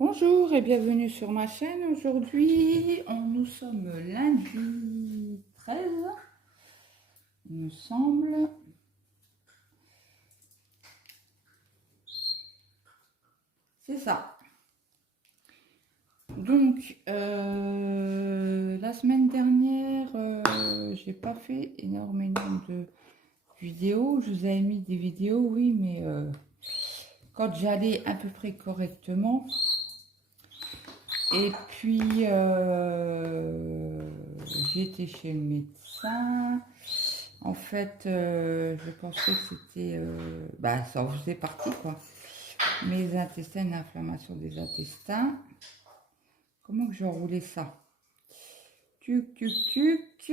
Bonjour et bienvenue sur ma chaîne. Aujourd'hui, nous sommes lundi 13, il me semble. C'est ça. Donc, la semaine dernière, j'ai pas fait énormément de vidéos. Je vous avais mis des vidéos, oui, mais quand j'allais à peu près correctement. Et puis, j'étais chez le médecin. En fait, je pensais que c'était... ça en faisait partie, quoi. Mes intestins, l'inflammation des intestins. Comment que j'enroulais ça? Tuc, tuc, tuc.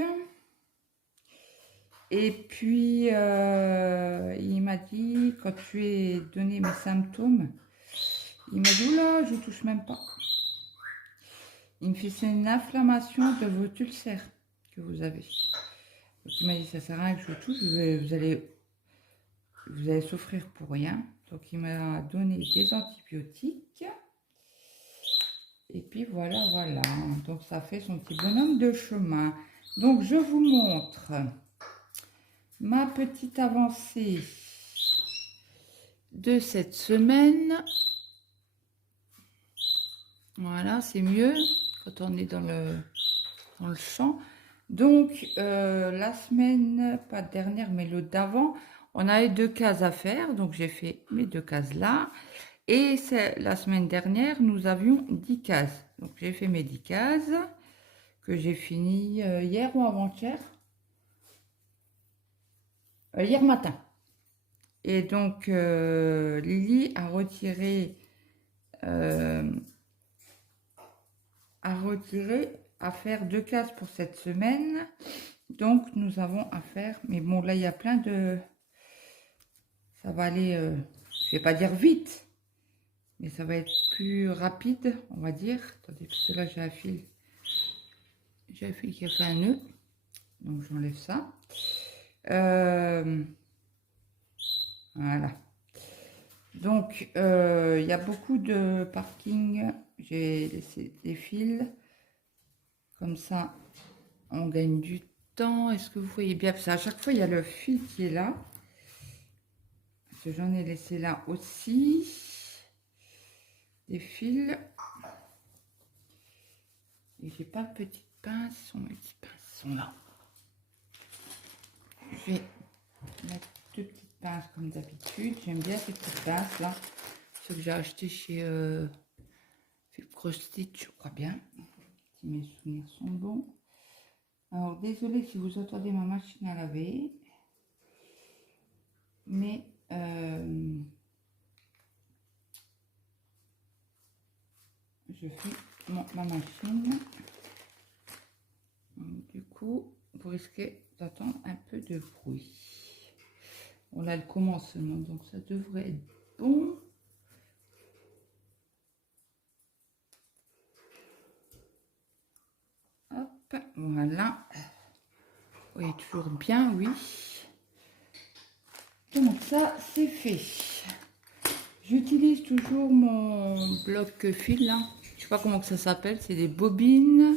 Et puis, il m'a dit, quand tu lui ai donné mes symptômes, il m'a dit, oula, je touche même pas. Il me fait, c'est une inflammation de vos ulcères que vous avez. Donc il m'a dit, ça sert à rien que je touche, vous allez souffrir pour rien. Donc il m'a donné des antibiotiques. Et puis voilà, voilà. Donc ça fait son petit bonhomme de chemin. Donc je vous montre ma petite avancée de cette semaine. Voilà, c'est mieux quand on est dans le champ. Donc la semaine, pas dernière, mais l'autre d'avant, on avait 2 cases à faire. Donc j'ai fait mes 2 cases là. Et la semaine dernière, nous avions 10 cases. Donc j'ai fait mes 10 cases que j'ai fini hier ou avant-hier. Hier matin. Et donc Lily a retiré, à faire 2 cases pour cette semaine. Donc nous avons à faire, mais bon là il y a plein de... Ça va aller, je vais pas dire vite, mais ça va être plus rapide, on va dire. Attendez, parce que là j'ai un fil. J'ai un fil qui a fait un nœud. Donc j'enlève ça. Voilà. Donc il y a beaucoup de parking. J'ai laissé des fils. Comme ça, on gagne du temps. Est-ce que vous voyez bien? Parce qu'à chaque fois, il y a le fil qui est là. Parce que j'en ai laissé là aussi. Des fils. Et j'ai pas de petites pinces. Mes petites pinces sont là. Je vais mettre 2 petites pinces comme d'habitude. J'aime bien ces petites pinces là. Ce que j'ai acheté chez Philippe Cross-Stitch, je crois bien. Si mes souvenirs sont bons. Alors désolé si vous entendez ma machine à laver. Mais je fais ma machine. Donc, du coup, vous risquez d'entendre un peu de bruit. On a le commencement, donc ça devrait être bon. Hop, voilà. Oui, toujours bien, oui. Donc ça, c'est fait. J'utilise toujours mon bloc fil là. Je sais pas comment que ça s'appelle, c'est des bobines.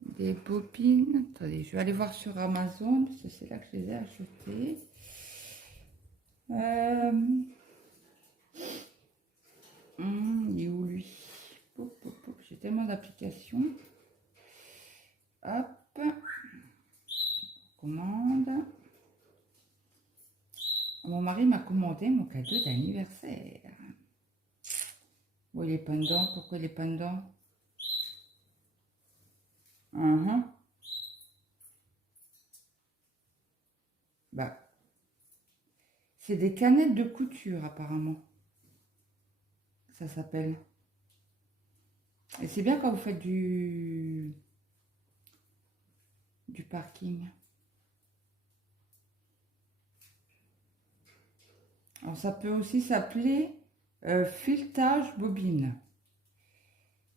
Des bobines. Attendez, je vais aller voir sur Amazon, parce que c'est là que je les ai achetées. Il est où lui? J'ai tellement d'applications. Hop. Commande. Mon mari m'a commandé mon cadeau d'anniversaire. Bon, il est pas dedans. Pourquoi il est pas dedans? Bah, c'est des canettes de couture apparemment. Ça s'appelle. Et c'est bien quand vous faites du parking. Alors ça peut aussi s'appeler filetage bobine.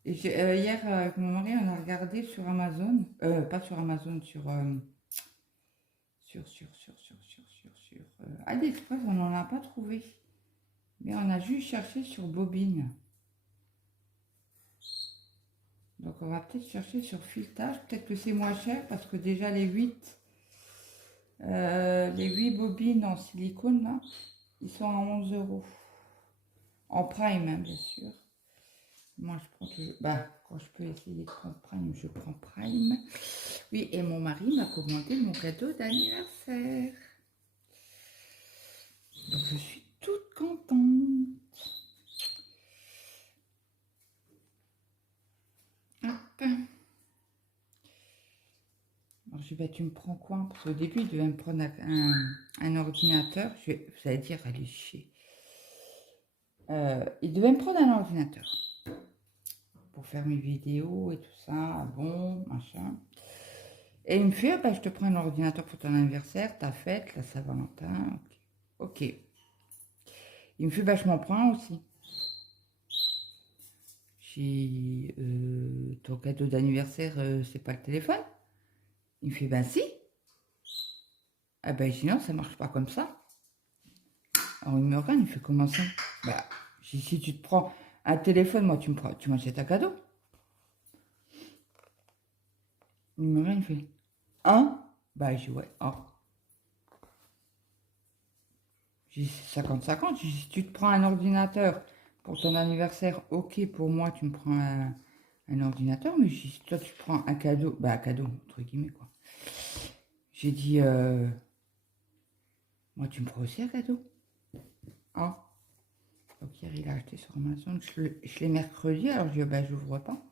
Et hier avec mon mari on a regardé sur Amazon, pas sur Amazon, sur AliExpress, on n'en a pas trouvé. Mais on a juste cherché sur bobine. Donc on va peut-être chercher sur filetage. Peut-être que c'est moins cher parce que déjà les 8 bobines en silicone là, ils sont à 11 €. En prime, hein, bien sûr. Moi je prends toujours. Bah, quand je peux essayer de prendre prime, je prends prime. Oui, et mon mari m'a commandé mon cadeau d'anniversaire. Donc je suis toute contente. Hop. Alors, je vais, tu me prends quoi? Parce qu'au début, il devait me prendre un ordinateur. Vous allez dire, allez chier. Il devait me prendre un ordinateur pour faire mes vidéos et tout ça. Bon, machin. Et il me fait, bah, je te prends un ordinateur pour ton anniversaire, ta fête, la Saint-Valentin. Ok. Il me fait, bah, je m'en prends aussi. J'ai ton cadeau d'anniversaire, c'est pas le téléphone? Il me fait, bah si. Ah ben sinon, ça marche pas comme ça. Alors il me regarde, il fait comment ça? Bah, si tu te prends un téléphone, moi tu m'achètes un cadeau. Il me regarde, il fait, un? Bah je dis ouais, un. J'ai 50-50, si tu te prends un ordinateur pour ton anniversaire, ok, pour moi tu me prends un ordinateur, mais si toi tu prends un cadeau, bah un cadeau, entre guillemets quoi. J'ai dit, moi tu me prends aussi un cadeau. Ah. Donc hier il a acheté sur Amazon, je l'ai mercredi, alors je dis, bah j'ouvre pas.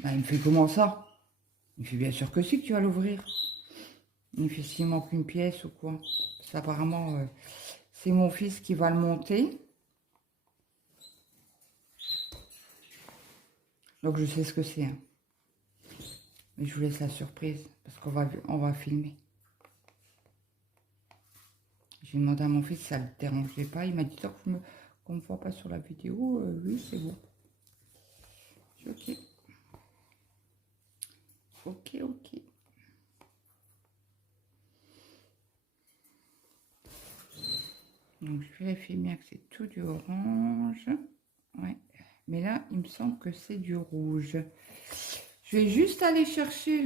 Bah, il me fait comment ça? Il me fait bien sûr que si que tu vas l'ouvrir. Il me fait s'il manque une pièce ou quoi. Parce qu'apparemment, c'est mon fils qui va le monter. Donc je sais ce que c'est. Hein. Mais je vous laisse la surprise. Parce on va filmer. J'ai demandé à mon fils si ça ne le dérangeait pas. Il m'a dit qu'on ne me voit pas sur la vidéo. Oui, c'est bon. Je dis ok. Ok. Donc je vérifie bien que c'est tout du orange. Ouais. Mais là, il me semble que c'est du rouge. Je vais juste aller chercher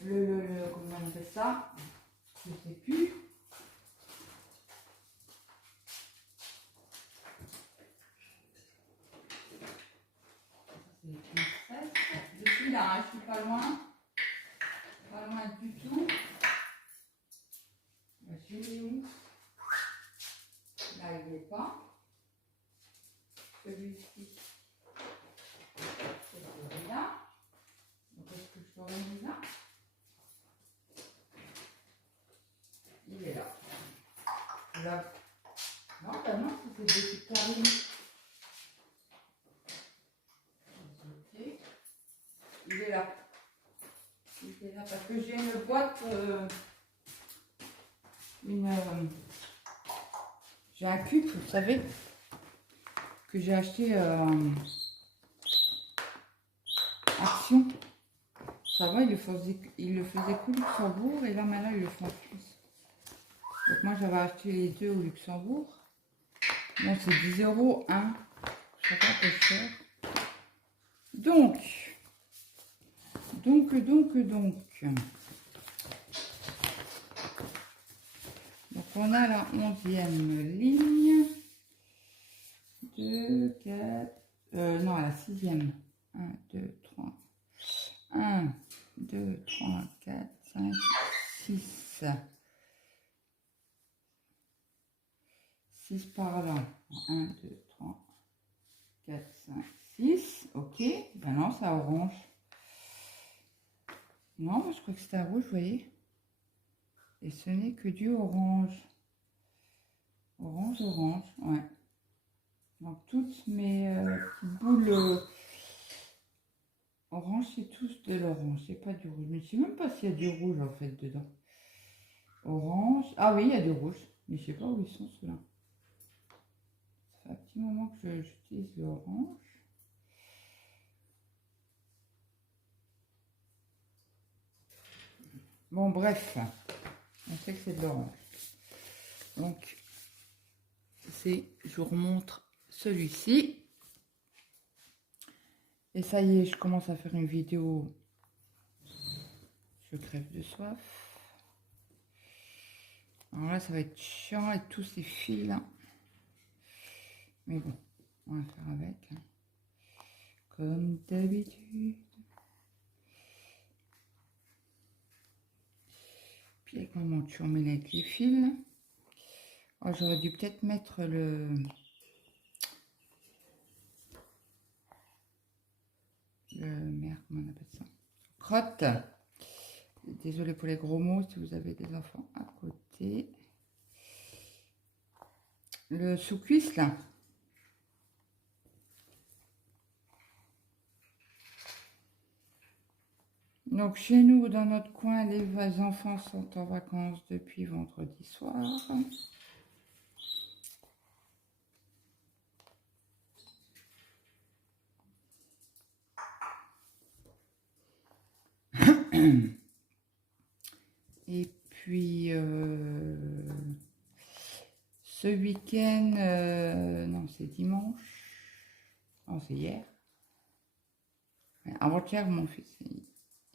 comment on appelle ça? Je sais plus. Je suis là, hein, je suis pas loin. Pas loin du tout. Je l'ai où? Là, il n'est pas. Celui-ci, c'est celui-là. Donc, est-ce que je l'aurais mis là? Il est là. Là. Non, bah non, c'est des petites carrés. Ok. Il est là. Il est là parce que j'ai une boîte, j'ai un cube, vous savez, que j'ai acheté Action. Ça va, il le faisait qu'au Luxembourg et là maintenant il le fait en Suisse. Donc moi j'avais acheté les deux au Luxembourg. Bon, c'est 10 € hein. Ça va pas peu cher. Donc on a la 11e ligne. 2, 4, non, à la 6e. 1, 2, 3. 1, 2, 3, 4, 5, 6. 6 par là. 1, 2, 3, 4, 5, 6. Ok. Ben non, c'est orange. Non, moi je crois que c'était un rouge, vous voyez. Et ce n'est que du orange. Orange, ouais. Donc toutes mes boules orange, c'est tous de l'orange, c'est pas du rouge. Mais je ne sais même pas s'il y a du rouge en fait dedans. Orange, ah oui, il y a du rouge, mais je sais pas où ils sont ceux-là. Ça fait un petit moment que j'utilise l'orange. Bon, bref, on sait que c'est de l'orange. Donc, je vous remontre celui-ci. Et ça y est, je commence à faire une vidéo. Je crève de soif. Alors là, ça va être chiant avec tous ces fils là. Mais bon, on va faire avec. Hein. Comme d'habitude. Puis avec ma monture, on met avec les fils. Oh, j'aurais dû peut-être mettre le merde, comment on appelle ça? Crotte. Désolée pour les gros mots si vous avez des enfants à côté. Le sous-cuisse là. Donc chez nous, dans notre coin, les enfants sont en vacances depuis vendredi soir. Et puis, ce week-end, non, c'est dimanche. Non, c'est hier. Avant-hier, mon fils, il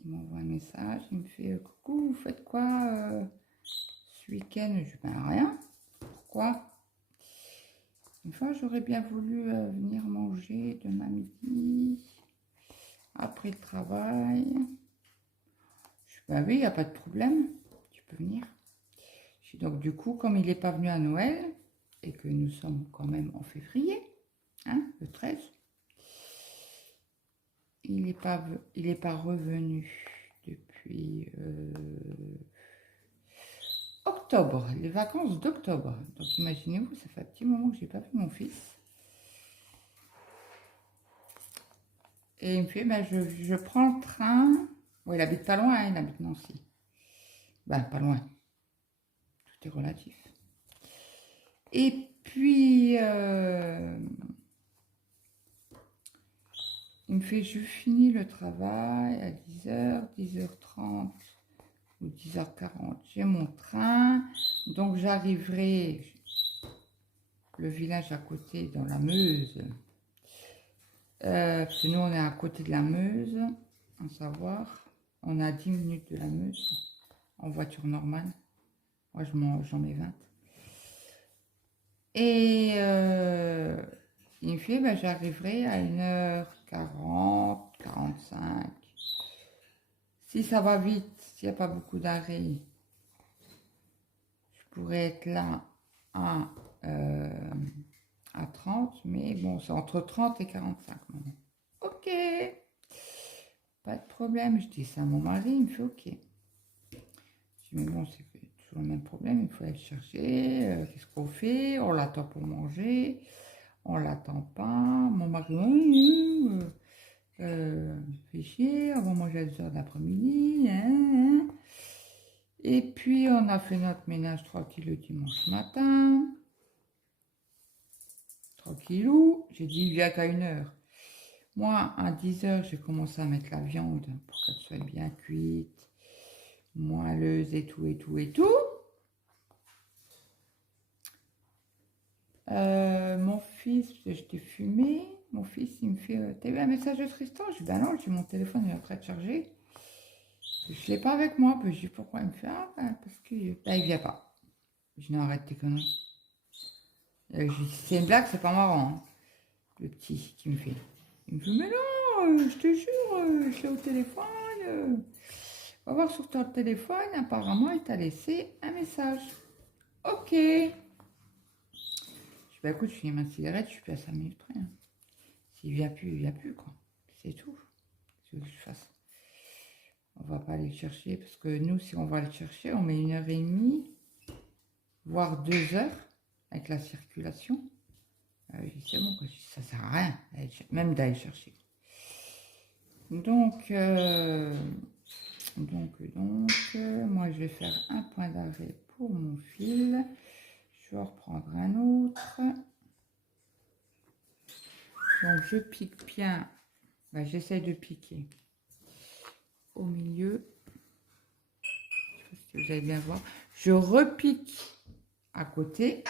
m'envoie un message. Il me fait coucou, vous faites quoi ce week-end? Je dis ben rien. Pourquoi? Une fois, j'aurais bien voulu venir manger demain midi, après le travail. Je dis ben oui, il n'y a pas de problème, tu peux venir. Je dis donc du coup, comme il n'est pas venu à Noël, et que nous sommes quand même en février, hein, le 13, il n'est pas revenu depuis octobre, les vacances d'octobre. Donc imaginez-vous, ça fait un petit moment que j'ai pas vu mon fils. Et il me fait, ben, je prends le train. Bon, il habite pas loin, hein, il habite Nancy. Ben, pas loin. Tout est relatif. Et puis, il me fait, je finis le travail à 10h, 10h30 ou 10h40. J'ai mon train, donc j'arriverai le village à côté dans la Meuse. Parce que nous, on est à côté de la Meuse, en savoir. On a 10 minutes de la Meuse en voiture normale. Moi, j'en mets 20. Et il me fait, ben, j'arriverai à 1h40, 45. Si ça va vite, s'il n'y a pas beaucoup d'arrêts, je pourrais être là à 30, mais bon, c'est entre 30 et 45 maintenant. Ok, pas de problème. Je dis ça à mon mari, il me fait ok. Je dis, mais bon, c'est toujours le même problème, il faut aller chercher. Qu'est-ce qu'on fait? On l'attend pour manger, on l'attend pas. Mon mari, fait chier, on va manger à 2h d'après-midi. Hein. Et puis, on a fait notre ménage tranquille le dimanche matin. Tranquillou, j'ai dit, il vient qu'à 1h. Moi, à 10h, j'ai commencé à mettre la viande pour qu'elle soit bien cuite, moelleuse et tout, et tout, et tout. Mon fils, j'étais fumé. Mon fils, il me fait, t'as eu un message de Tristan? Je dis, ben non, j'ai mon téléphone, il est en train de charger. Je ne l'ai pas avec moi. Puis je dis, pourquoi? Il me fait, ah, ben, parce que ben, il vient pas. Je dis, non, arrête tes conneries. Je dis, c'est une blague, c'est pas marrant. Hein. Le petit qui me fait. Il me fait, mais non, je te jure, je l'ai au téléphone. Va voir sur ton téléphone, apparemment, il t'a laissé un message. Ok. Je dis, bah écoute, je finis ma cigarette, je suis plus à 5 minutes près. Hein. S'il vient plus, il vient plus, quoi. C'est tout. C'est ce que je fasse. On va pas aller le chercher, parce que nous, si on va le chercher, on met 1h30, voire 2h, avec la circulation. C'est bon, quoi. Ça sert à rien, même d'aller chercher. Donc, moi, je vais faire un point d'arrêt pour mon fil. Je vais en reprendre un autre. Donc, je pique bien. Ben, j'essaie de piquer au milieu. Je sais pas si vous allez bien voir. Je repique à côté.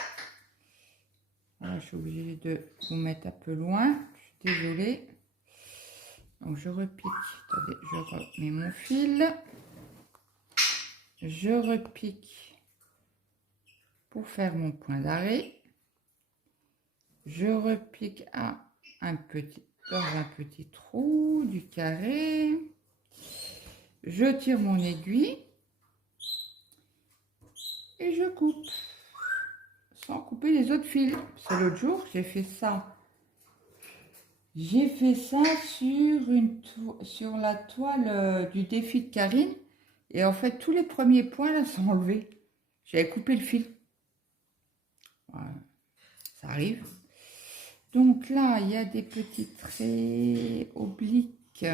Voilà, je suis obligée de vous mettre un peu loin. Je suis désolée. Donc je repique, attendez, je remets mon fil. Je repique pour faire mon point d'arrêt. Je repique dans un petit trou du carré. Je tire mon aiguille et je coupe sans couper les autres fils. C'est l'autre jour j'ai fait ça. J'ai fait ça sur la toile du défi de Karine. Et en fait, tous les premiers points là sont enlevés. J'avais coupé le fil. Voilà. Ça arrive. Donc là, il y a des petits traits obliques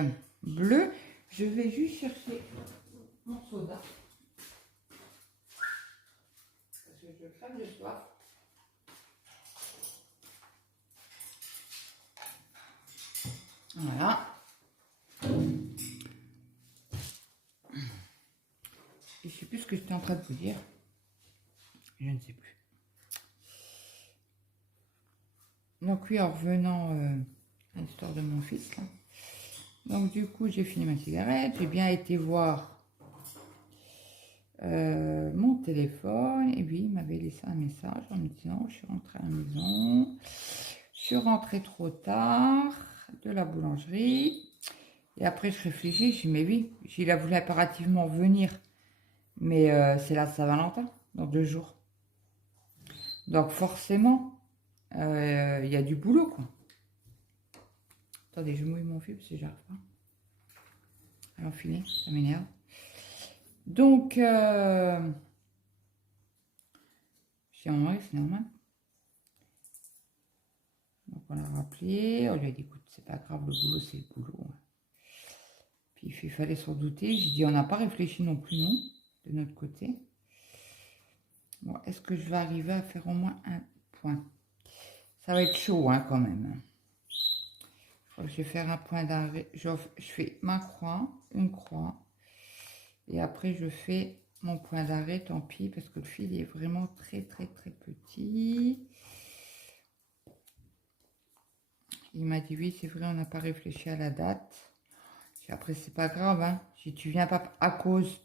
bleus. Je vais juste chercher mon soda. Parce que je crève de soif. Voilà. Je ne sais plus ce que j'étais en train de vous dire. Je ne sais plus. Donc oui, en revenant à l'histoire de mon fils, là. Donc du coup, j'ai fini ma cigarette. J'ai bien été voir mon téléphone. Et puis, il m'avait laissé un message en me disant, je suis rentrée à la maison. Je suis rentrée trop tard de la boulangerie. Et après, je réfléchis. Je dis, mais oui, il a voulu impérativement venir. Mais c'est la Saint-Valentin, dans 2 jours. Donc forcément, il y a du boulot, quoi. Attendez, je mouille mon fil parce que j'arrive pas à l'enfiler, ça m'énerve. Donc, j'ai mon mari, c'est normal. Donc on l'a rappelé, on lui a dit, écoute, c'est pas grave, le boulot, c'est le boulot. Puis il fallait s'en douter. J'ai dit, on n'a pas réfléchi non plus, non, de notre côté. Bon, est-ce que je vais arriver à faire au moins un point? Ça va être chaud, hein, quand même. Je vais faire un point d'arrêt. Je fais ma croix, une croix. Et après, je fais mon point d'arrêt, tant pis, parce que le fil est vraiment très, très, très petit. Il m'a dit, oui, c'est vrai, on n'a pas réfléchi à la date. Et après, c'est pas grave, hein. Si tu viens pas à cause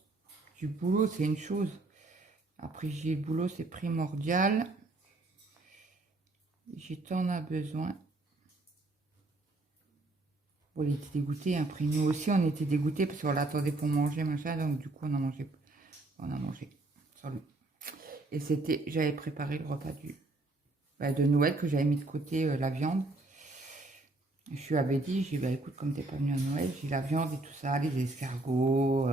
du boulot, c'est une chose. Après, j'ai le boulot, c'est primordial. J'ai t'en as besoin. Bon, il était dégoûté. Après, nous aussi, on était dégoûtés parce qu'on l'attendait pour manger, machin. Donc, du coup, on a mangé sans lui. Et j'avais préparé le repas de Noël que j'avais mis de côté la viande. Je lui avais dit, j'ai dit, bah, écoute, comme t'es pas venu à Noël, j'ai la viande et tout ça, les escargots.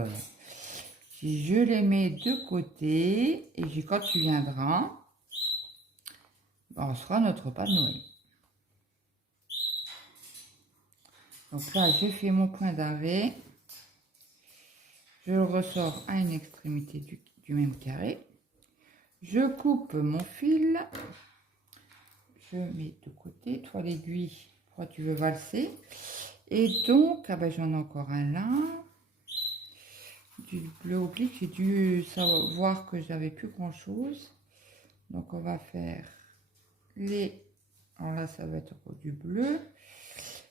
Je les mets de côté et quand tu viendras, bah, on fera notre repas de Noël. Donc là, je fais mon point d'arrêt. Je le ressors à une extrémité du même carré. Je coupe mon fil. Je mets de côté. Toi, l'aiguille, pourquoi tu veux valser? Et donc, ah ben, j'en ai encore un là. Du bleu oblique. J'ai dû savoir que j'avais plus grand chose. Donc, on va faire les... Alors là, ça va être du bleu.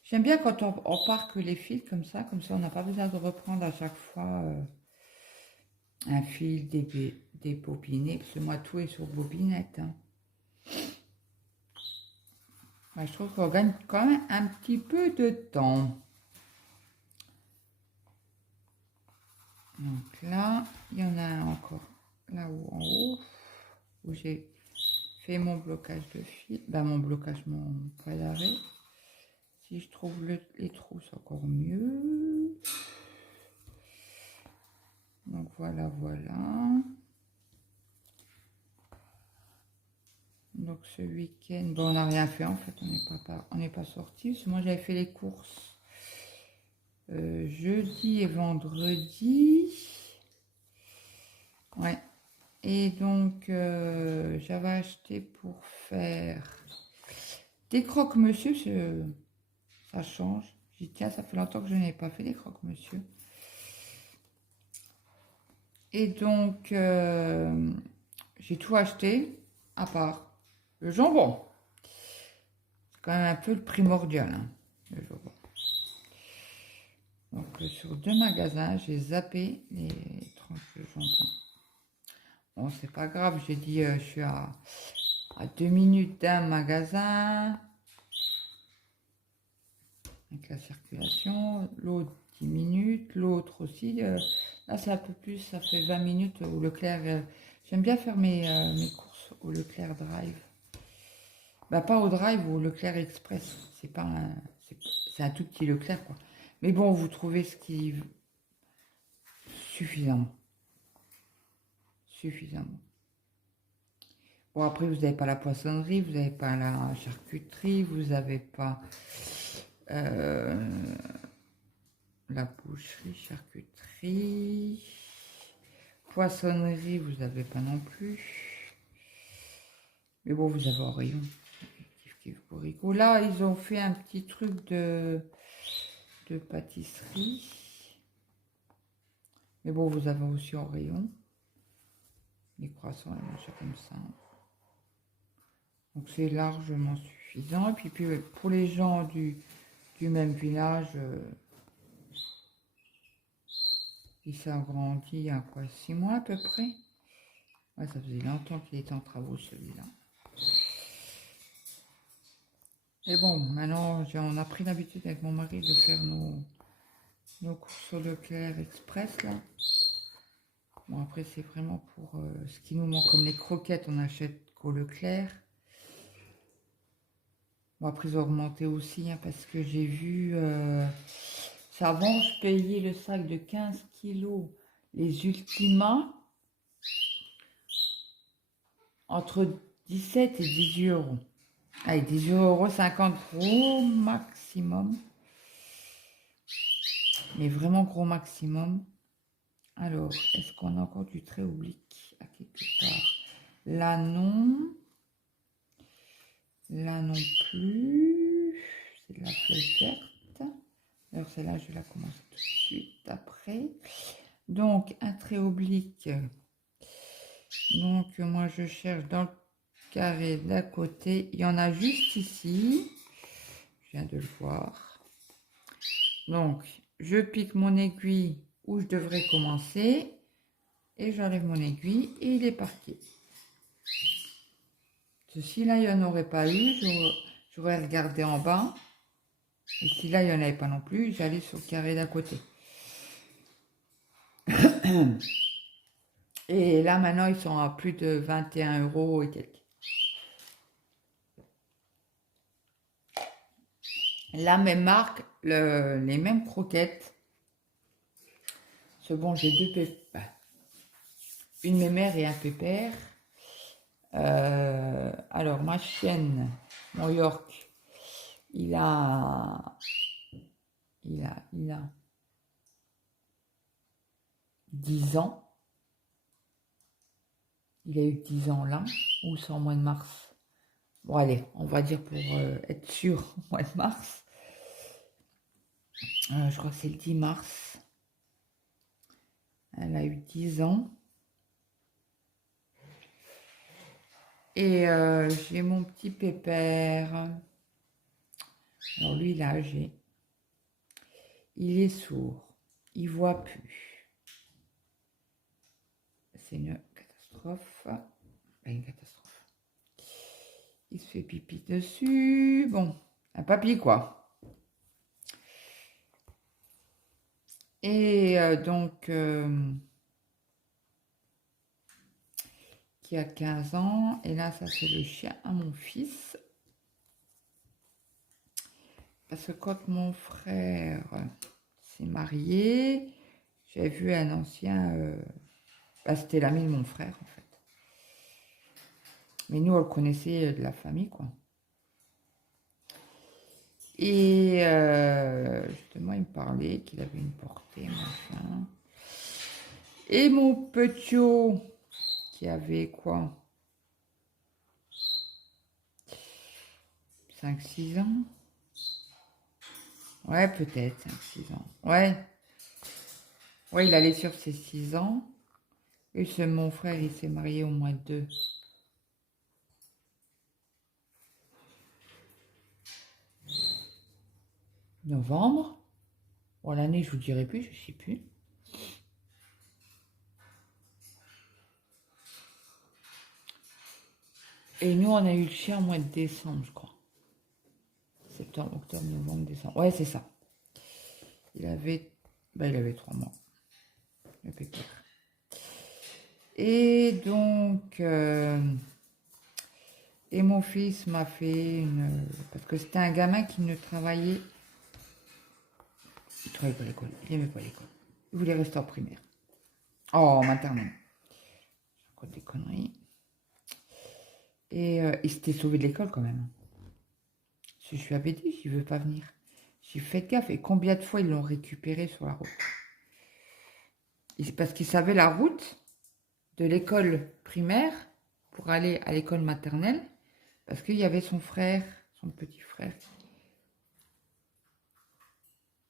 J'aime bien quand on parque les fils comme ça on n'a pas besoin de reprendre à chaque fois un fil, des bobinets, parce que moi tout est sur bobinette. Hein. Ouais, je trouve qu'on gagne quand même un petit peu de temps. Donc là, il y en a un encore là-haut en haut, où j'ai fait mon blocage de fil, mon point d'arrêt. Si je trouve les trous, c'est encore mieux. Donc voilà. Donc ce week-end, bon, on n'a rien fait en fait, on n'est pas sorti. Parce que moi j'avais fait les courses jeudi et vendredi. Ouais. Et donc j'avais acheté pour faire des croque-monsieur. Ça change. J'ai dit tiens, ça fait longtemps que je n'ai pas fait des croque-monsieur. Et donc j'ai tout acheté à part le jambon. C'est quand même un peu le primordial, hein, le jambon. sur 2 magasins, j'ai zappé les tranches de jambon. Bon, c'est pas grave, j'ai dit je suis à 2 minutes d'un magasin avec la circulation, l'autre 10 minutes, l'autre aussi. Là, c'est un peu plus, ça fait 20 minutes au Leclerc. J'aime bien faire mes courses au Leclerc Drive. Bah, pas au Drive, au Leclerc Express. C'est pas un, c'est un tout petit Leclerc, quoi. Mais bon, vous trouvez ce qui suffisamment. Suffisamment. Bon, après, vous n'avez pas la poissonnerie, vous n'avez pas la charcuterie, vous n'avez pas la boucherie, charcuterie, poissonnerie, vous n'avez pas non plus. Mais bon, vous avez au rayon. Là, ils ont fait un petit truc de pâtisserie. Mais bon, vous avez aussi en rayon. Les croissants, et machin comme ça. Donc c'est largement suffisant. Et puis pour les gens du même village, il s'est agrandi il y a quoi, 6 mois à peu près. Ouais, ça faisait longtemps qu'il était en travaux celui-là. Et bon, maintenant on a pris l'habitude avec mon mari de faire nos courses au Leclerc Express là. Bon, après c'est vraiment pour ce qui nous manque, comme les croquettes on achète qu'au Leclerc. Bon, après ils ont augmenté aussi, hein, parce que j'ai vu avant je payais le sac de 15 kilos les Ultimas entre 17 et 18 euros. Allez, 18,50 € gros maximum. Mais vraiment gros maximum. Alors, est-ce qu'on a encore du trait oblique à quelque part? Là, non. Là, non plus. C'est de la flèche verte. Alors, celle-là, je vais la commencer tout de suite après. Donc, un trait oblique. Donc, moi, je cherche dans le carré d'à côté. Il y en a juste ici. Je viens de le voir. Donc, je pique mon aiguille où je devrais commencer. Et j'enlève mon aiguille et il est parti. Ceci là, il n'y en aurait pas eu. J'aurais regardé en bas. Et si là, il n'y en avait pas non plus, j'allais sur le carré d'à côté. Et là, maintenant, ils sont à plus de 21 € et quelques. La même marque, les mêmes croquettes. Ce bon, j'ai 2 pépères. Une mémère et un pépère. Alors, ma chienne, New York, il a 10 ans. Il a eu 10 ans là, ou c'est en mois de mars. Bon, allez, on va dire pour être sûr, mois de mars. Je crois que c'est le 10 mars. Elle a eu 10 ans. Et j'ai mon petit pépère. Alors lui, il est âgé. Il est sourd. Il voit plus. C'est une catastrophe. Une catastrophe. Il se fait pipi dessus. Bon, un papy quoi. Et donc, qui a 15 ans. Et là, ça c'est le chien à mon fils. Parce que quand mon frère s'est marié, j'avais vu un ancien... c'était l'ami de mon frère, en fait. Mais nous, on le connaissait de la famille, quoi. Et justement, il me parlait qu'il avait une portée, machin. Et mon petit qui avait quoi, 5-6 ans. Ouais, peut-être 5-6 ans. Ouais. Ouais, il allait sur ses 6 ans. Et c'est mon frère, il s'est marié au mois de novembre. Bon, l'année, je vous dirai plus, je sais plus. Et nous, on a eu le chien au mois de décembre, je crois. Septembre, octobre, novembre, décembre. Ouais, c'est ça. Il avait 3 mois. Le pépère. Et donc, et mon fils m'a fait une... Parce que c'était un gamin qui ne travaillait... Il travaillait pas à l'école. Il n'aimait pas l'école. Il voulait rester en primaire. Oh, maternelle. Encore des conneries. Et il s'était sauvé de l'école quand même. Je lui avais dit, il ne veut pas venir. J'ai fait gaffe. Et combien de fois ils l'ont récupéré sur la route? Parce qu'il savait la route de l'école primaire pour aller à l'école maternelle. Parce qu'il y avait son frère, son petit frère.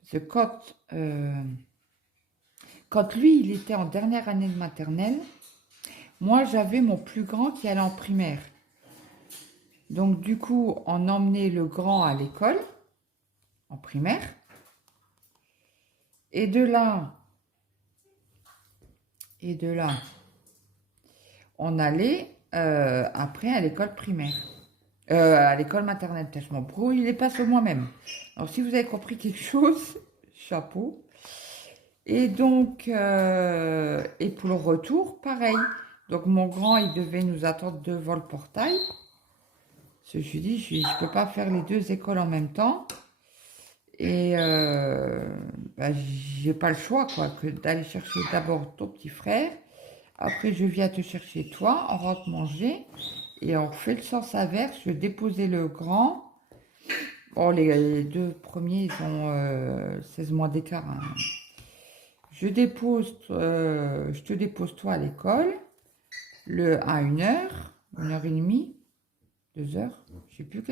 Parce que quand lui, il était en dernière année de maternelle, moi, j'avais mon plus grand qui allait en primaire. Donc, du coup, on emmenait le grand à l'école, en primaire. Et de là, on allait après à l'école primaire. À l'école maternelle, je m'en brouille, il est pas sur moi-même. Alors, si vous avez compris quelque chose, chapeau. Et donc, et pour le retour, pareil. Donc, mon grand, il devait nous attendre devant le portail. Je lui ai dit, je ne peux pas faire les deux écoles en même temps. Et j'ai pas le choix, quoi, que d'aller chercher d'abord ton petit frère. Après, je viens te chercher toi, on rentre manger. Et on fait le sens inverse. Je vais déposer le grand. Bon, les deux premiers, ils ont 16 mois d'écart. Hein. Je te dépose toi à l'école, à 1h, 1h30, 2h, je sais plus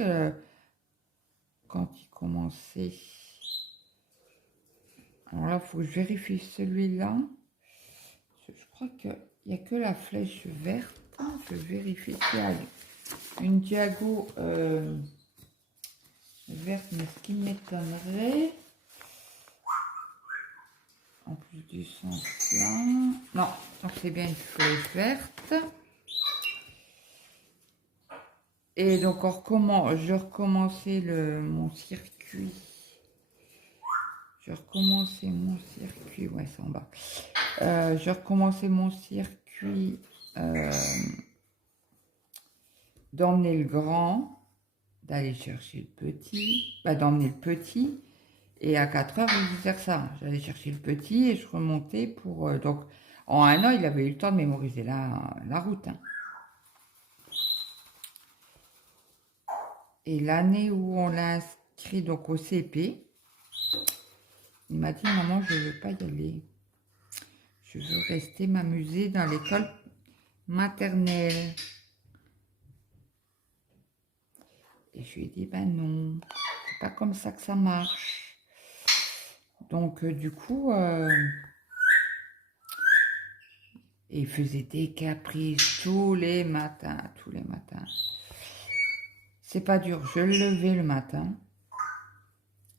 quand il commençait. Alors là, il faut que je vérifie celui-là. Je crois qu'il n'y a que la flèche verte. Je vérifie s'il y a une diago verte, mais ce qui m'étonnerait... En plus du sens là. Non, donc c'est bien une flèche verte. Et donc je recommençais mon circuit. Je recommençais mon circuit. Ouais, c'est en bas. Je recommençais mon circuit d'emmener le grand, d'aller chercher le petit, d'emmener le petit. Et à 4h, vice versa. J'allais chercher le petit et je remontais pour... donc, en 1 an, il avait eu le temps de mémoriser la route. Hein. Et l'année où on l'a inscrit donc au CP, il m'a dit, maman, je ne veux pas y aller. Je veux rester m'amuser dans l'école maternelle. Et je lui ai dit, ben non, c'est pas comme ça que ça marche. Donc, du coup, il faisait des caprices tous les matins. C'est pas dur, je le levais le matin.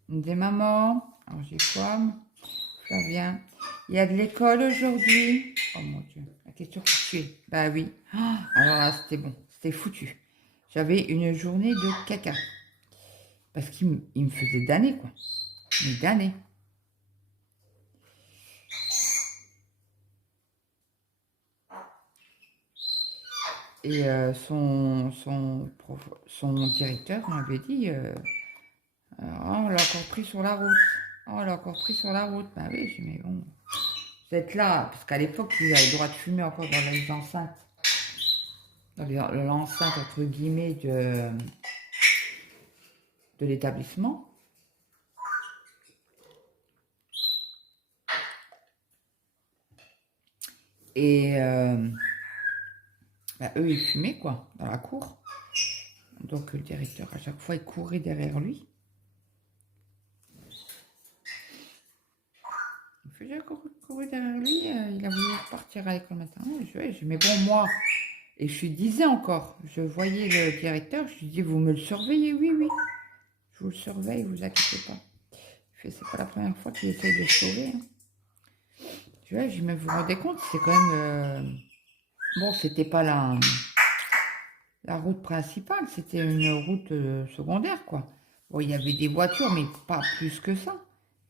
Il me disait, maman, alors j'ai quoi, Flavien, il y a de l'école aujourd'hui. Oh mon Dieu, la question que tu es. Bah oui. Alors là, c'était bon, c'était foutu. J'avais une journée de caca. Parce qu'il me faisait damner, quoi. Mais damner. Et son directeur m'avait dit, oh, on l'a encore pris sur la route. Oh, on l'a encore pris sur la route. Bah oui, j'ai dit, mais bon, vous êtes là, parce qu'à l'époque, il avait le droit de fumer encore dans les enceintes. Dans l'enceinte, entre guillemets, de l'établissement. Et eux, ils fumaient, quoi, dans la cour. Donc, le directeur, à chaque fois, il courait derrière lui. Il faisait courir derrière lui. Il a voulu repartir à l'école maternelle. Mais bon, moi, et je lui disais encore, je voyais le directeur, je lui dis, vous me le surveillez? Oui, oui. Je vous le surveille, vous inquiétez pas. Il C'est pas la première fois qu'il essaye de sauver. Hein. Tu vois, je me vous rendez compte, c'est quand même... Bon, c'était pas la route principale, c'était une route secondaire, quoi. Bon, il y avait des voitures, mais pas plus que ça.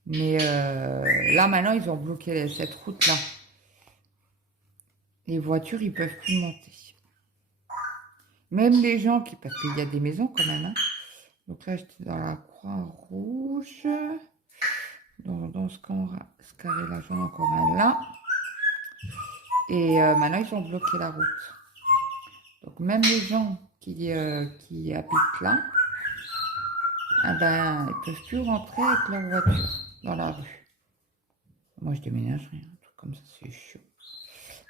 Mais là, maintenant, ils ont bloqué cette route-là. Les voitures, ils peuvent plus monter. Même les gens qui... Parce qu'il y a des maisons quand même. Hein. Donc là, j'étais dans la Croix-Rouge. Dans ce carré-là, j'en ai encore un là. Et maintenant, ils ont bloqué la route. Donc même les gens qui habitent là, eh ben, ils peuvent plus rentrer avec leur voiture dans la rue. Moi, je déménagerai, un truc comme ça, c'est chaud.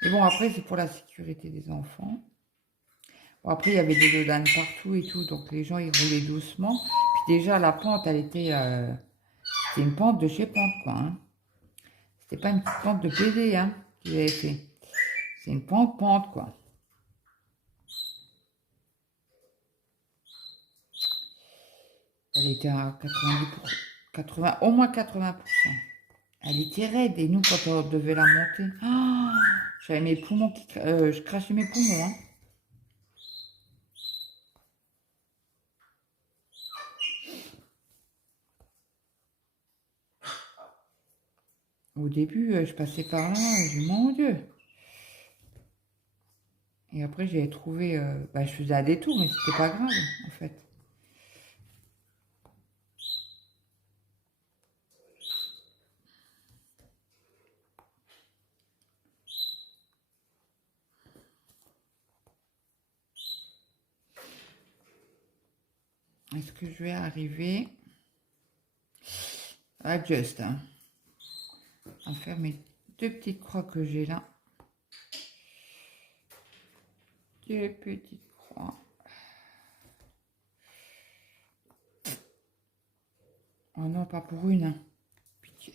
Mais bon, après, c'est pour la sécurité des enfants. Bon, après, il y avait des dodanes partout et tout, donc les gens, ils roulaient doucement. Puis déjà, la pente, elle était... c'était une pente de chez Pente, quoi. Hein. C'était pas une petite pente de PD, hein, qu'ils avaient fait. C'est une pente, quoi. Elle était à 90%, 80, au moins 80%. Elle était raide, et nous, quand on devait la monter, oh, j'avais mes poumons qui... je crachais mes poumons, hein. Au début, je passais par là, et je dis, mon Dieu. Et après, j'ai trouvé... je faisais un détour, mais c'était pas grave, en fait. Est-ce que je vais arriver à juste, hein, à faire mes deux petites croix que j'ai là. Deux petites croix. Oh non, pas pour une, hein. Pitié.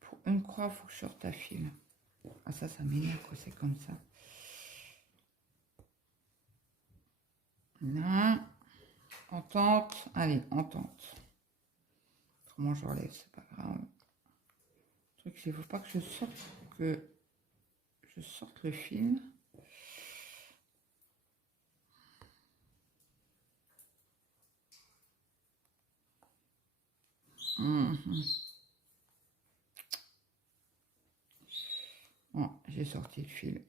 Pour une croix, il faut que je sorte à fil. Ah ça m'énerve quand c'est comme ça. Là, on tente. Allez, on tente. Autrement, je relève, c'est pas grave. Le truc, c'est qu'il ne faut pas que je sorte le fil. Bon, j'ai sorti le fil.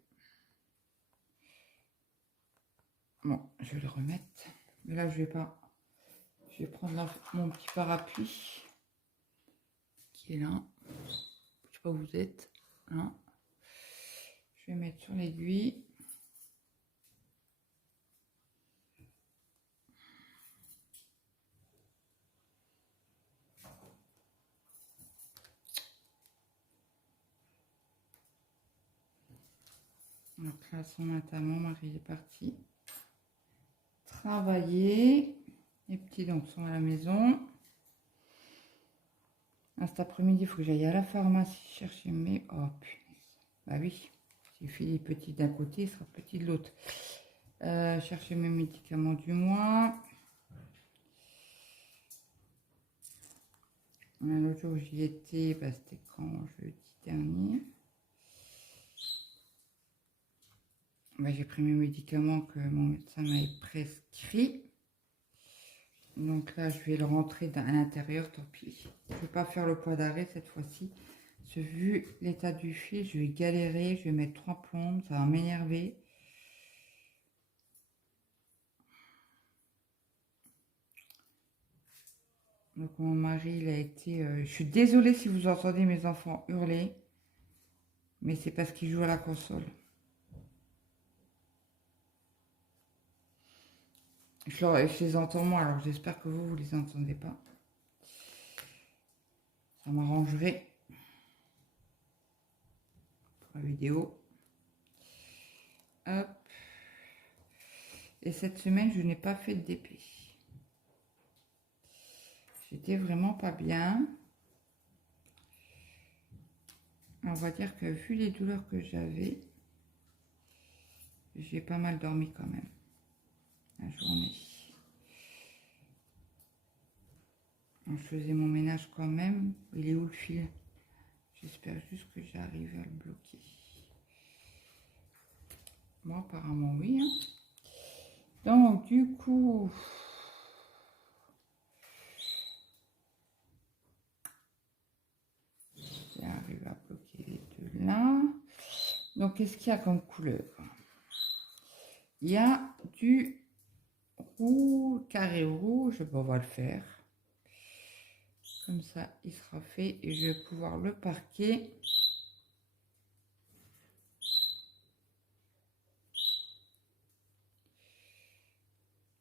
Bon, je vais le remettre. Mais là, je vais pas. Je vais prendre mon petit parapluie qui est là. Je sais pas où vous êtes. Là. Je vais mettre sur l'aiguille. Donc là, ce matin, mon mari est parti travailler. Les petits donc sont à la maison. Ah, cet après-midi, il faut que j'aille à la pharmacie chercher mes... Oh punaise. Bah oui, s'il fait les petits d'un côté, il sera petit de l'autre. Chercher mes médicaments du mois. L'autre jour, j'y étais, bah, c'était quand? Jeudi dernier. Bah, j'ai pris mes médicaments que mon médecin m'avait prescrits. Donc là, je vais le rentrer à l'intérieur, tant pis. Je ne vais pas faire le poids d'arrêt cette fois-ci. Vu l'état du fil, je vais galérer, je vais mettre 3 plombes, ça va m'énerver. Donc mon mari, il a été... je suis désolée si vous entendez mes enfants hurler, mais c'est parce qu'ils jouent à la console. Je les entends moi, alors j'espère que vous les entendez pas. Ça m'arrangerait pour la vidéo. Hop. Et cette semaine, je n'ai pas fait de DP. J'étais vraiment pas bien. On va dire que vu les douleurs que j'avais, j'ai pas mal dormi quand même la journée. je faisais mon ménage quand même. Il est où le fil? J'espère juste que j'arrive à le bloquer. Bon, apparemment oui. Hein. Donc, du coup... J'arrive à bloquer les deux là. Donc, qu'est-ce qu'il y a comme couleur? Il y a du rouge, carré rouge. Bon, on va le faire. Comme ça, il sera fait et je vais pouvoir le parquer.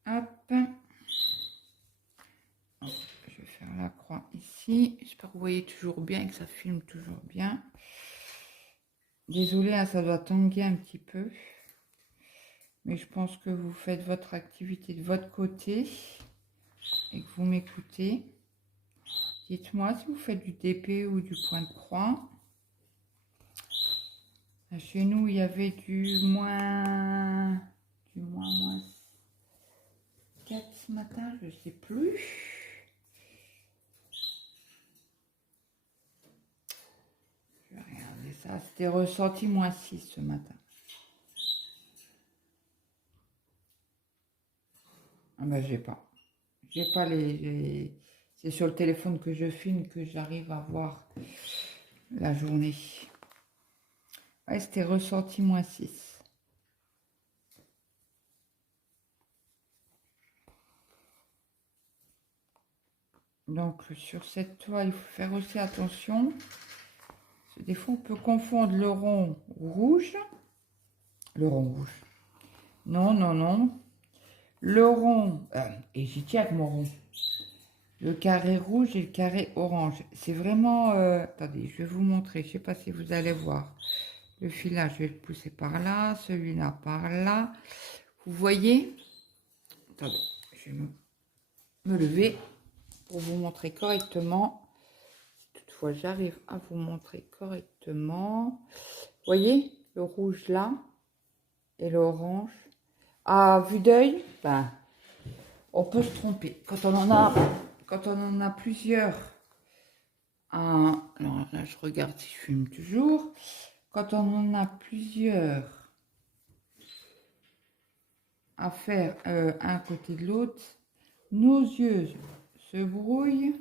Hop. Je vais faire la croix ici. J'espère que vous voyez toujours bien et que ça filme toujours bien. Désolée, hein, ça doit tanguer un petit peu. Mais je pense que vous faites votre activité de votre côté et que vous m'écoutez. Dites-moi si vous faites du TP ou du point de croix. Chez nous, il y avait du moins 4 ce matin, je ne sais plus. Je vais regarder ça. C'était ressenti moins 6 ce matin. Ah ben, j'ai pas. J'ai pas les... C'est sur le téléphone que je filme que j'arrive à voir la journée. Ouais, c'était ressenti moins 6. Donc, sur cette toile, il faut faire aussi attention. Des fois, on peut confondre le rond rouge. Le rond rouge. Non, non, non. Le rond, et j'y tiens avec mon rond. Le carré rouge et le carré orange. C'est vraiment... attendez, je vais vous montrer. Je ne sais pas si vous allez voir. Le fil là, je vais le pousser par là. Celui-là par là. Vous voyez? Attendez, je vais me lever pour vous montrer correctement. Si toutefois j'arrive à vous montrer correctement. Vous voyez le rouge là et l'orange. À vue d'œil, ben, on peut se tromper. Quand on en a plusieurs. Alors là, je regarde si je filme toujours. Quand on en a plusieurs à faire un côté de l'autre, nos yeux se brouillent.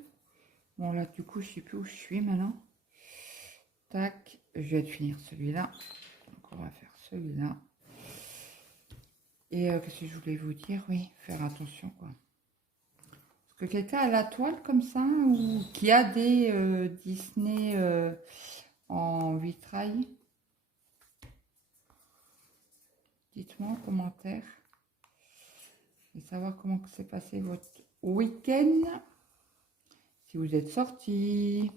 Bon là, du coup, je sais plus où je suis maintenant. Tac, je vais finir celui-là. Donc on va faire celui-là. Et qu'est-ce que je voulais vous dire? Oui, faire attention quoi. Est-ce que quelqu'un a la toile comme ça ou qui a des Disney en vitrail? Dites-moi en commentaire. Et savoir comment s'est passé votre week-end. Si vous êtes sortis.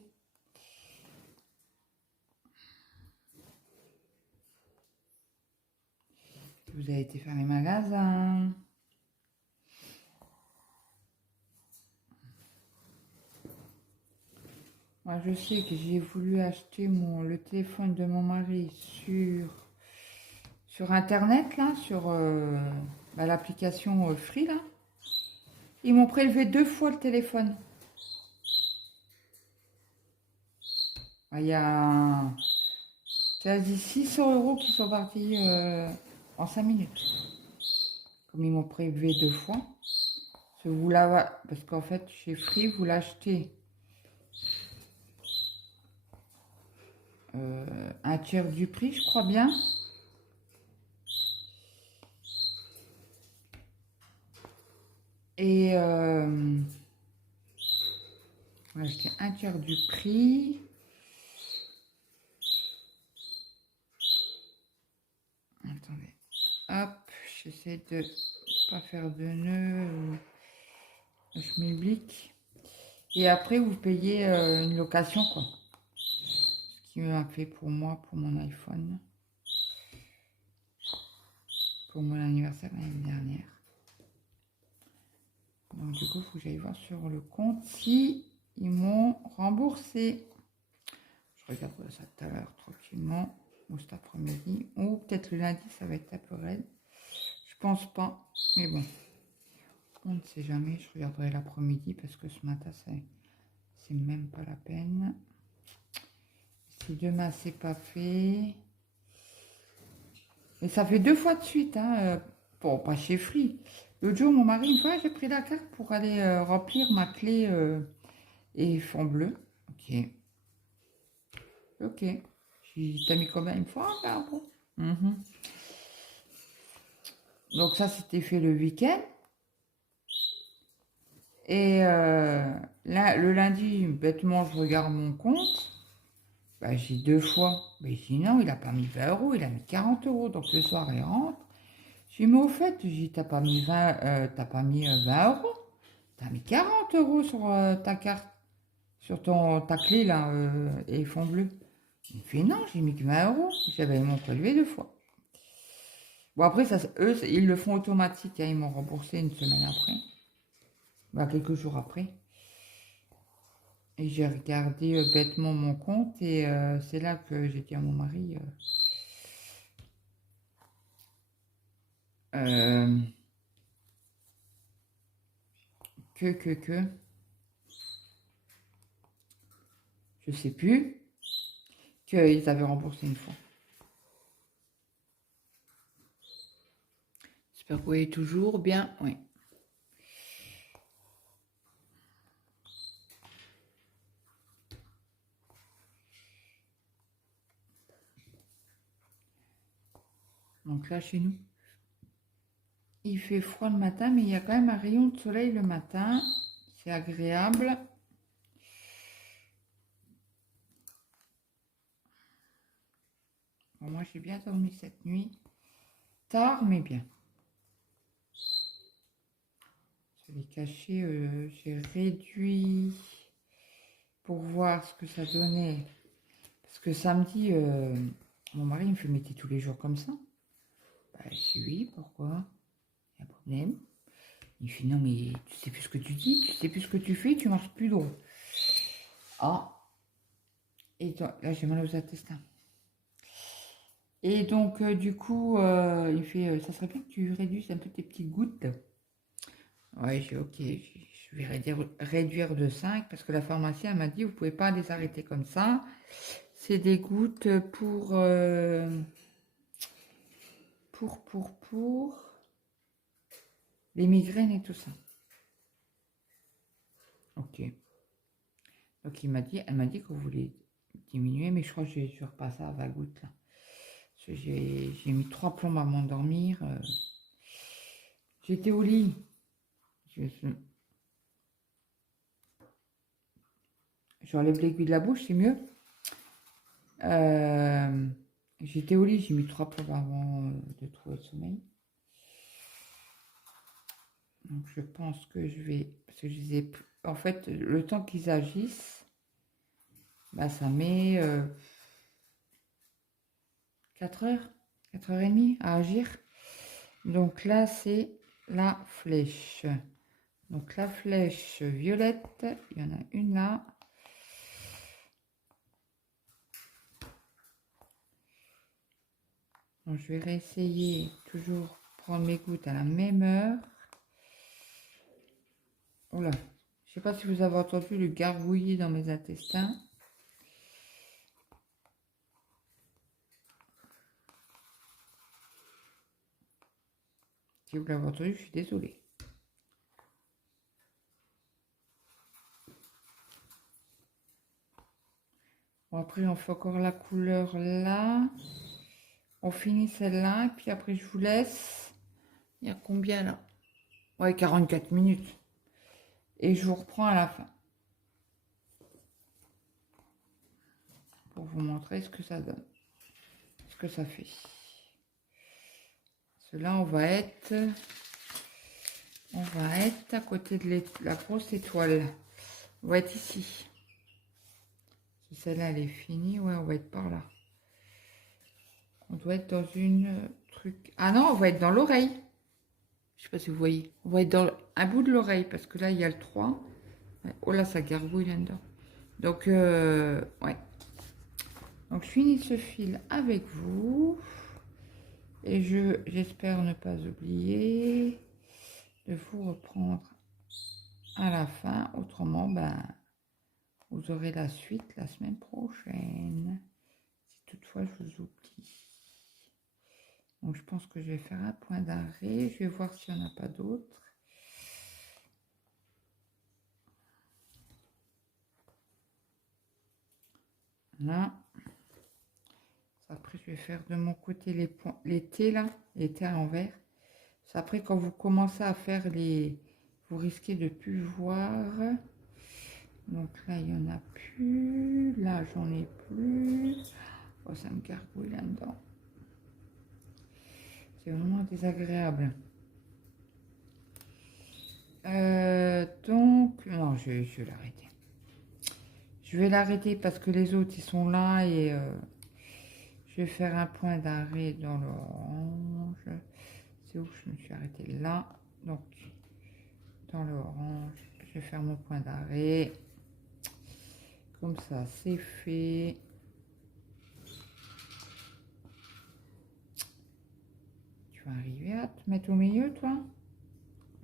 Si vous avez été faire les magasins. Moi, je sais que j'ai voulu acheter le téléphone de mon mari sur Internet, là, sur l'application Free, là. Ils m'ont prélevé 2 fois le téléphone. Il y a quasi 600 € qui sont partis en 5 minutes. Comme ils m'ont prélevé 2 fois. Parce qu'en fait, chez Free, vous l'achetez un tiers du prix, je crois bien. Et on va acheter un tiers du prix. Attendez. Hop, j'essaie de pas faire de nœud. Je m'oublie. Et après, vous payez une location, quoi. Ce qui m'a fait pour moi, pour mon iPhone. Pour mon anniversaire l'année dernière. Donc, du coup, il faut que j'aille voir sur le compte si ils m'ont remboursé. Je regarderai ça tout à l'heure, tranquillement. Ou cet après-midi. Ou peut-être le lundi, ça va être un peu raide. Je pense pas. Mais bon. On ne sait jamais, je regarderai l'après-midi parce que ce matin, c'est même pas la peine. Si demain, c'est pas fait. Et ça fait 2 fois de suite, hein, bon, pas chez Free. L'autre jour, mon mari, une fois, j'ai pris la carte pour aller remplir ma clé et fond bleu. Ok. Ok. T'as mis combien une fois? Là, bon. Donc ça, c'était fait le week-end. Et là, le lundi, bêtement, je regarde mon compte. Bah, j'ai 2 fois. Mais j'ai dit non, il a pas mis 20 euros, il a mis 40 euros. Donc le soir, il rentre. J'ai dit, mais au fait, j'ai dit, t'as pas mis 20 euros. T'as mis 40 euros sur ta carte, sur ta clé là, et fond bleu. Il me fait non, j'ai mis que 20 euros. J'avais mon prélevé 2 fois. Bon, après, ça, eux, ils le font automatique, hein, ils m'ont remboursé une semaine après. Bah, quelques jours après. Et j'ai regardé bêtement mon compte et c'est là que j'ai dit à mon mari euh, que, je sais plus, qu'ils avaient remboursé une fois. J'espère que vous voyez toujours bien, oui. Donc là, chez nous, il fait froid le matin, mais il y a quand même un rayon de soleil le matin. C'est agréable. Bon, moi, j'ai bien dormi cette nuit. Tard, mais bien. Je l'ai caché, j'ai réduit pour voir ce que ça donnait. Parce que samedi, mon mari me fait mettez tous les jours comme ça. Bah, je dis oui, pourquoi? Il y a un problème. Il fait non, mais tu sais plus ce que tu dis, tu sais plus ce que tu fais, tu marches plus droit. Ah, et toi, là j'ai mal aux intestins. Et donc, du coup, il fait ça serait bien que tu réduises un peu tes petites gouttes. Ouais, j'ai ok, je vais réduire de 5 parce que la pharmacienne m'a dit vous pouvez pas les arrêter comme ça. C'est des gouttes pour les migraines et tout ça. Ok. Donc elle m'a dit que vous voulez diminuer, mais je crois que je vais repasser à 20 gouttes là. J'ai mis 3 plombs à m'endormir. J'étais au lit. J'enlève l'aiguille de la bouche, c'est mieux. J'étais au lit, j'ai mis 3 plombs avant de trouver le sommeil. Donc je pense que je vais, parce que je les ai, en fait, le temps qu'ils agissent, bah ça met 4 heures, 4h30 à agir. Donc là, c'est la flèche. Donc la flèche violette, il y en a une là. Donc je vais réessayer toujours prendre mes gouttes à la même heure. Oula, je sais pas si vous avez entendu le gargouiller dans mes intestins. Si vous l'avez entendu, je suis désolée. Bon, après, on fait encore la couleur là. On finit celle-là. Et puis après, je vous laisse. Il y a combien là? Ouais, 44 minutes. Et je vous reprends à la fin. Pour vous montrer ce que ça donne. Ce que ça fait. Cela, on va être à côté de la grosse étoile. On va être ici. Si celle-là, elle est finie, ouais, on va être par là. On doit être dans une truc... Ah non, on va être dans l'oreille. Je sais pas si vous voyez. On va être dans un bout de l'oreille, parce que là, il y a le 3. Oh là, ça gargouille là-dedans. Donc, ouais. Donc, je finis ce fil avec vous. Et j'espère ne pas oublier. de vous reprendre à la fin. Autrement, ben, vous aurez la suite la semaine prochaine. Si toutefois je vous oublie. Donc je pense que je vais faire un point d'arrêt. Je vais voir s'il n'y en a pas d'autres. Là. Après, je vais faire de mon côté les T là, les T à l'envers. Après, quand vous commencez à faire les... Vous risquez de plus voir. Donc là, il n'y en a plus. Là, j'en ai plus. Oh, ça me gargouille là-dedans. C'est vraiment désagréable. Donc, non, je vais l'arrêter. Je vais l'arrêter parce que les autres, ils sont là et je vais faire un point d'arrêt dans l'orange. C'est où je me suis arrêtée là. Donc, dans l'orange, je vais faire mon point d'arrêt. Comme ça, c'est fait. Tu vas arriver à te mettre au milieu, toi?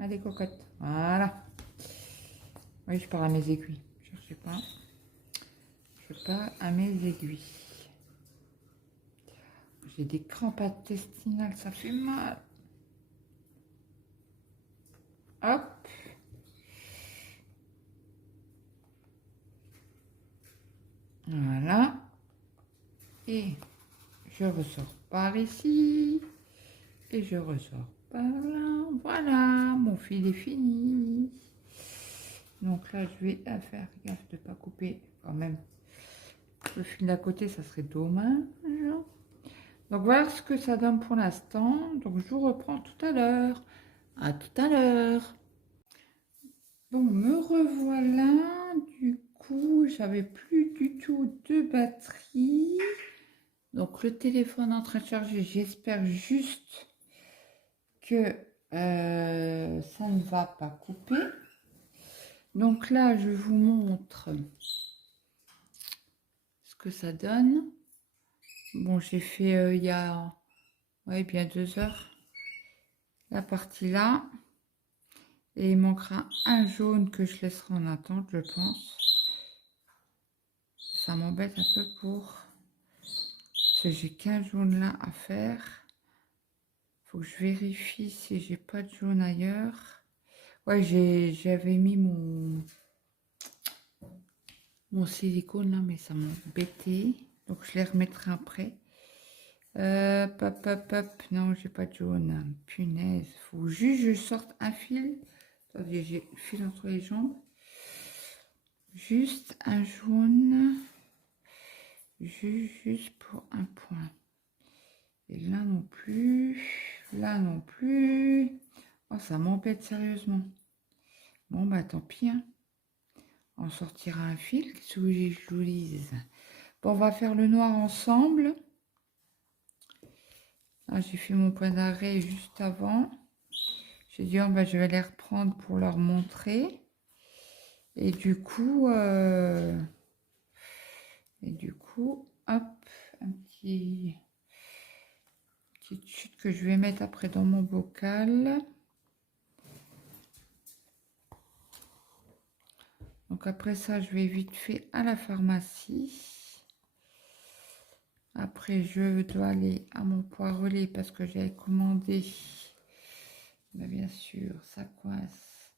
Allez, cocotte. Voilà. Oui, je pars à mes aiguilles. Je sais pas. Je pars à mes aiguilles. J'ai des crampes intestinales, ça fait mal. Hop. Voilà. Et je ressors par ici. Et je ressors par là. Voilà, mon fil est fini. Donc là, je vais faire gaffe de ne pas couper quand même. Le fil d'à côté, ça serait dommage. Donc voilà ce que ça donne pour l'instant. Donc je vous reprends tout à l'heure. À tout à l'heure. Bon, me revoilà. Du coup, j'avais plus du tout de batterie. Donc le téléphone en train de charger. J'espère juste que ça ne va pas couper. Donc là, je vous montre ce que ça donne. Bon, j'ai fait il y a bien 2 heures la partie là. Et il manquera un jaune que je laisserai en attente, je pense. Ça m'embête un peu parce que j'ai qu'un jaune là à faire. Faut que je vérifie si j'ai pas de jaune ailleurs. Ouais, j'avais mis mon silicone là, mais ça m'embêtait. Donc je les remettrai après. Hop. Non, j'ai pas de jaune. Punaise. Faut juste que je sorte un fil. Attendez, j'ai le fil entre les jambes. Juste un jaune. Juste pour un point. Et là non plus. Là non plus. Oh, ça m'embête sérieusement. Bon, bah tant pis. Hein. On sortira un fil. Qu'est-ce que je vous dise? Bon, on va faire le noir ensemble. Ah, j'ai fait mon point d'arrêt juste avant. J'ai dit, oh, bah, je vais les reprendre pour leur montrer. Et du coup, hop, un petite chute que je vais mettre après dans mon bocal. Donc après ça, je vais vite fait à la pharmacie. Après, je dois aller à mon poirelet parce que j'ai commandé. Mais bien sûr, ça coince.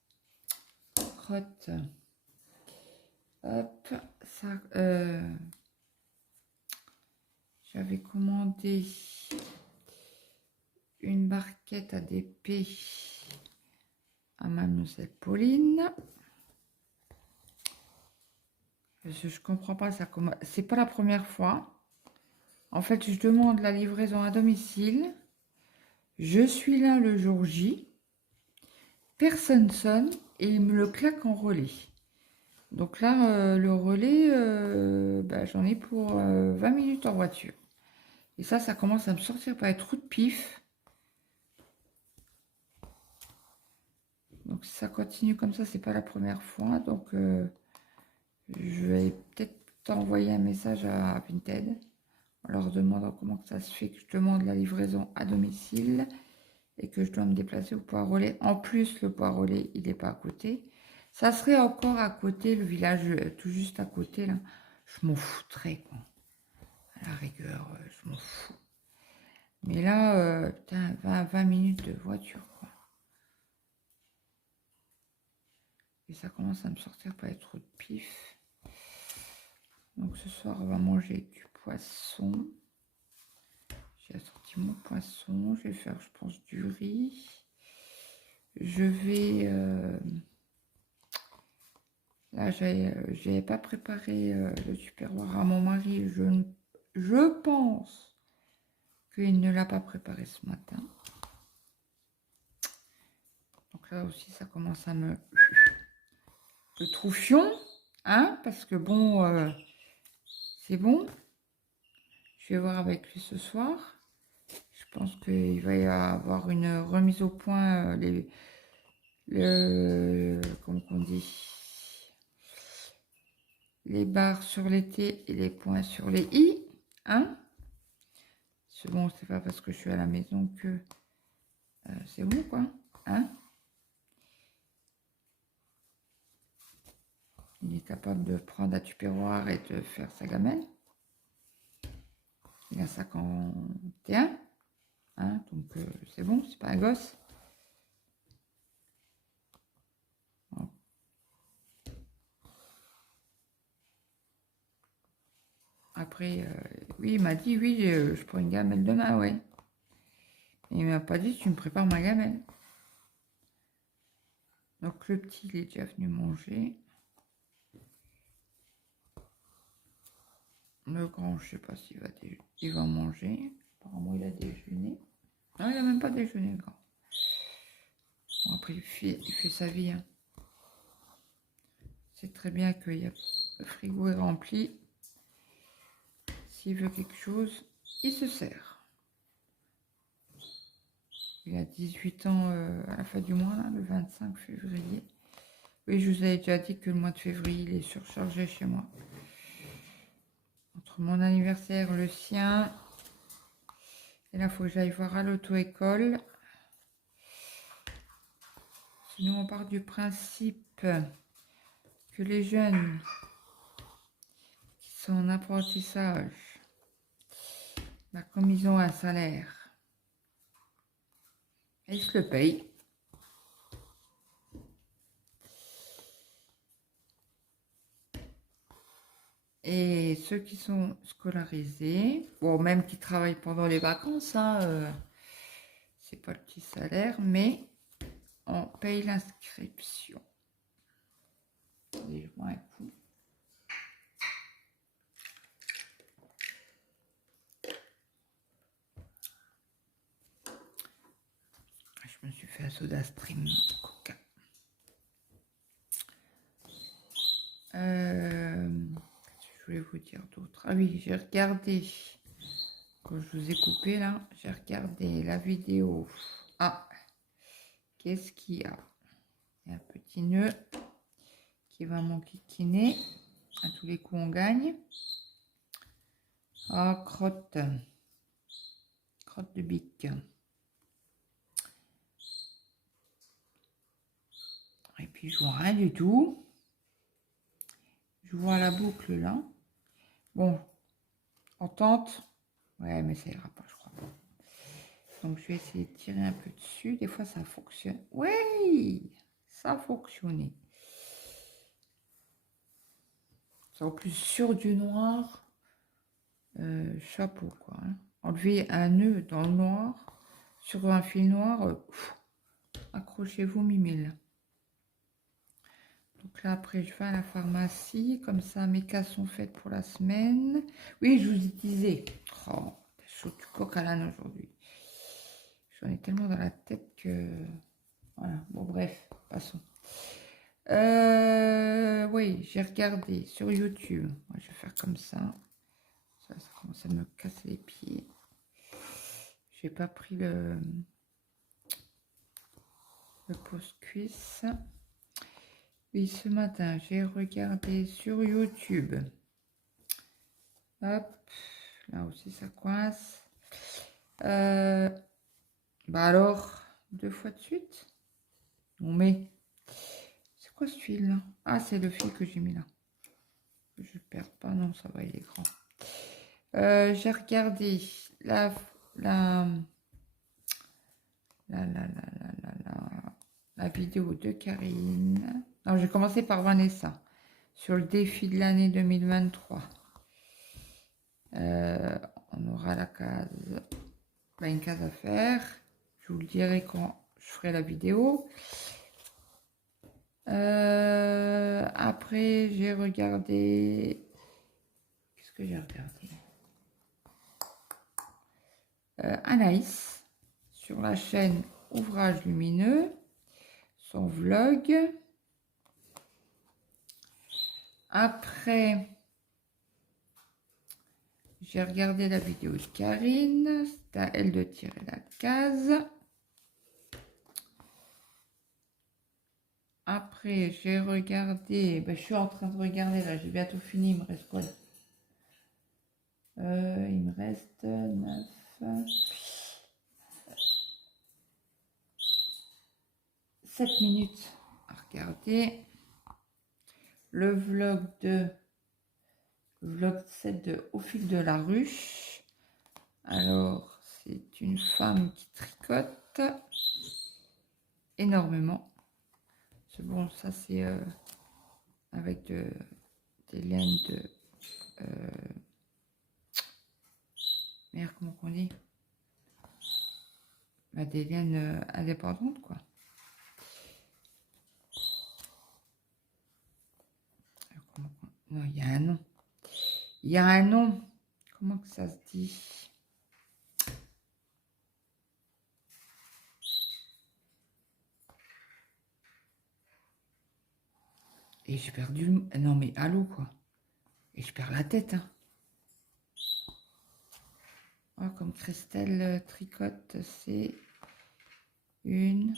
Crotte. Hop, ça. J'avais commandé une barquette à d'épée à mademoiselle Pauline. Je comprends pas ça. C'est pas la première fois. En fait, je demande la livraison à domicile. Je suis là le jour J. Personne sonne et il me le claque en relais. Donc là, le relais, j'en ai pour 20 minutes en voiture. Et ça commence à me sortir par les trous de pif. Donc si ça continue comme ça, c'est pas la première fois. Donc je vais peut-être envoyer un message à Vinted en leur demandant comment ça se fait que je demande la livraison à domicile et que je dois me déplacer au Poirolet. En plus, le Poirolet, il n'est pas à côté. Ça serait encore à côté, le village tout juste à côté, là. Je m'en foutrais, quoi. À la rigueur, je m'en fous. Mais là, putain, 20 minutes de voiture, quoi. Et ça commence à me sortir pas être trop de pif. Donc ce soir, on va manger du poisson. J'ai assorti mon poisson. Je vais faire, je pense, du riz. Je vais... là, j'avais pas préparé le tupperware à mon mari. Je pense qu'il ne l'a pas préparé ce matin. Donc là aussi, ça commence à me... Le troufion, hein, parce que bon, c'est bon. Je vais voir avec lui ce soir. Je pense qu'il va y avoir une remise au point, comment on dit, les barres sur les T et les points sur les I, hein. C'est bon, c'est pas parce que je suis à la maison que c'est bon, quoi, hein. Il est capable de prendre un tupperware et de faire sa gamelle. Il a 51, hein, donc c'est bon, c'est pas un gosse. Bon. Après, oui, il m'a dit, oui, je prends une gamelle demain, ouais. Il m'a pas dit, tu me prépares ma gamelle. Donc le petit, il est déjà venu manger. Le grand, je sais pas s'il va manger. Apparemment, il a déjeuné. Non, il a même pas déjeuné, le grand. Bon, après, il fait sa vie. Hein. C'est très bien que le frigo est rempli. S'il veut quelque chose, il se sert. Il a 18 ans à la fin du mois, là, le 25 février. Oui, je vous avais déjà dit que le mois de février, il est surchargé chez moi. Entre mon anniversaire, le sien, et là, il faut que j'aille voir à l'auto-école. Sinon, on part du principe que les jeunes qui sont en apprentissage, bah, comme ils ont un salaire, ils se le payent. Et ceux qui sont scolarisés, bon, même qui travaillent pendant les vacances, hein, c'est pas le petit salaire, mais on paye l'inscription. Je bois un coup. Je me suis fait un soda stream coca. Je voulais vous dire d'autres. Ah oui, j'ai regardé, quand je vous ai coupé là, j'ai regardé la vidéo. Ah, qu'est-ce qu'il y a? Il y a un petit nœud qui va m'enquiquiner. À tous les coups, on gagne. Ah, crotte. Crotte de bique. Et puis, je vois rien du tout. Je vois la boucle là. Bon, on tente. Ouais, mais ça ira pas, je crois. Donc, je vais essayer de tirer un peu dessus. Des fois, ça fonctionne. Oui, ça a fonctionné. En plus, sur du noir, chapeau, quoi. Hein. Enlever un nœud dans le noir, sur un fil noir, accrochez-vous, mimile. Donc là, après, je vais à la pharmacie. Comme ça, mes cas sont faits pour la semaine. Oui, je vous disais. Oh, chaud du coq à l'âne aujourd'hui. J'en ai tellement dans la tête que... Voilà, bon, bref, passons. Oui, j'ai regardé sur YouTube. Moi, je vais faire comme ça. Ça commence à me casser les pieds. J'ai pas pris le pose-cuisse. Oui, ce matin, j'ai regardé sur YouTube. Hop, là aussi ça coince. Bah alors, 2 fois de suite. On met. C'est quoi ce fil là? Ah, c'est le fil que j'ai mis là. Je perds pas, non, ça va, il est grand. J'ai regardé la vidéo de Karine. Non, j'ai commencé par Vanessa sur le défi de l'année 2023. On aura la case, une case à faire. Je vous le dirai quand je ferai la vidéo. Après, j'ai regardé. Qu'est-ce que j'ai regardé? Anaïs sur la chaîne Ouvrage Lumineux, son vlog. Après, j'ai regardé la vidéo de Karine. C'est à elle de tirer la case. Après, j'ai regardé. Je suis en train de regarder là. J'ai bientôt fini. Il me reste quoi? Il me reste 9. 7 minutes à regarder. Le vlog 7 de Au fil de la ruche. Alors, c'est une femme qui tricote énormément. C'est bon, ça c'est avec des laines de... merde, comment on dit? Des laines indépendantes, quoi. Non, il y a un nom. Il y a un nom. Comment que ça se dit? Et j'ai perdu le... Non, mais allô, quoi. Et je perds la tête, hein. Oh, comme Christelle tricote, c'est une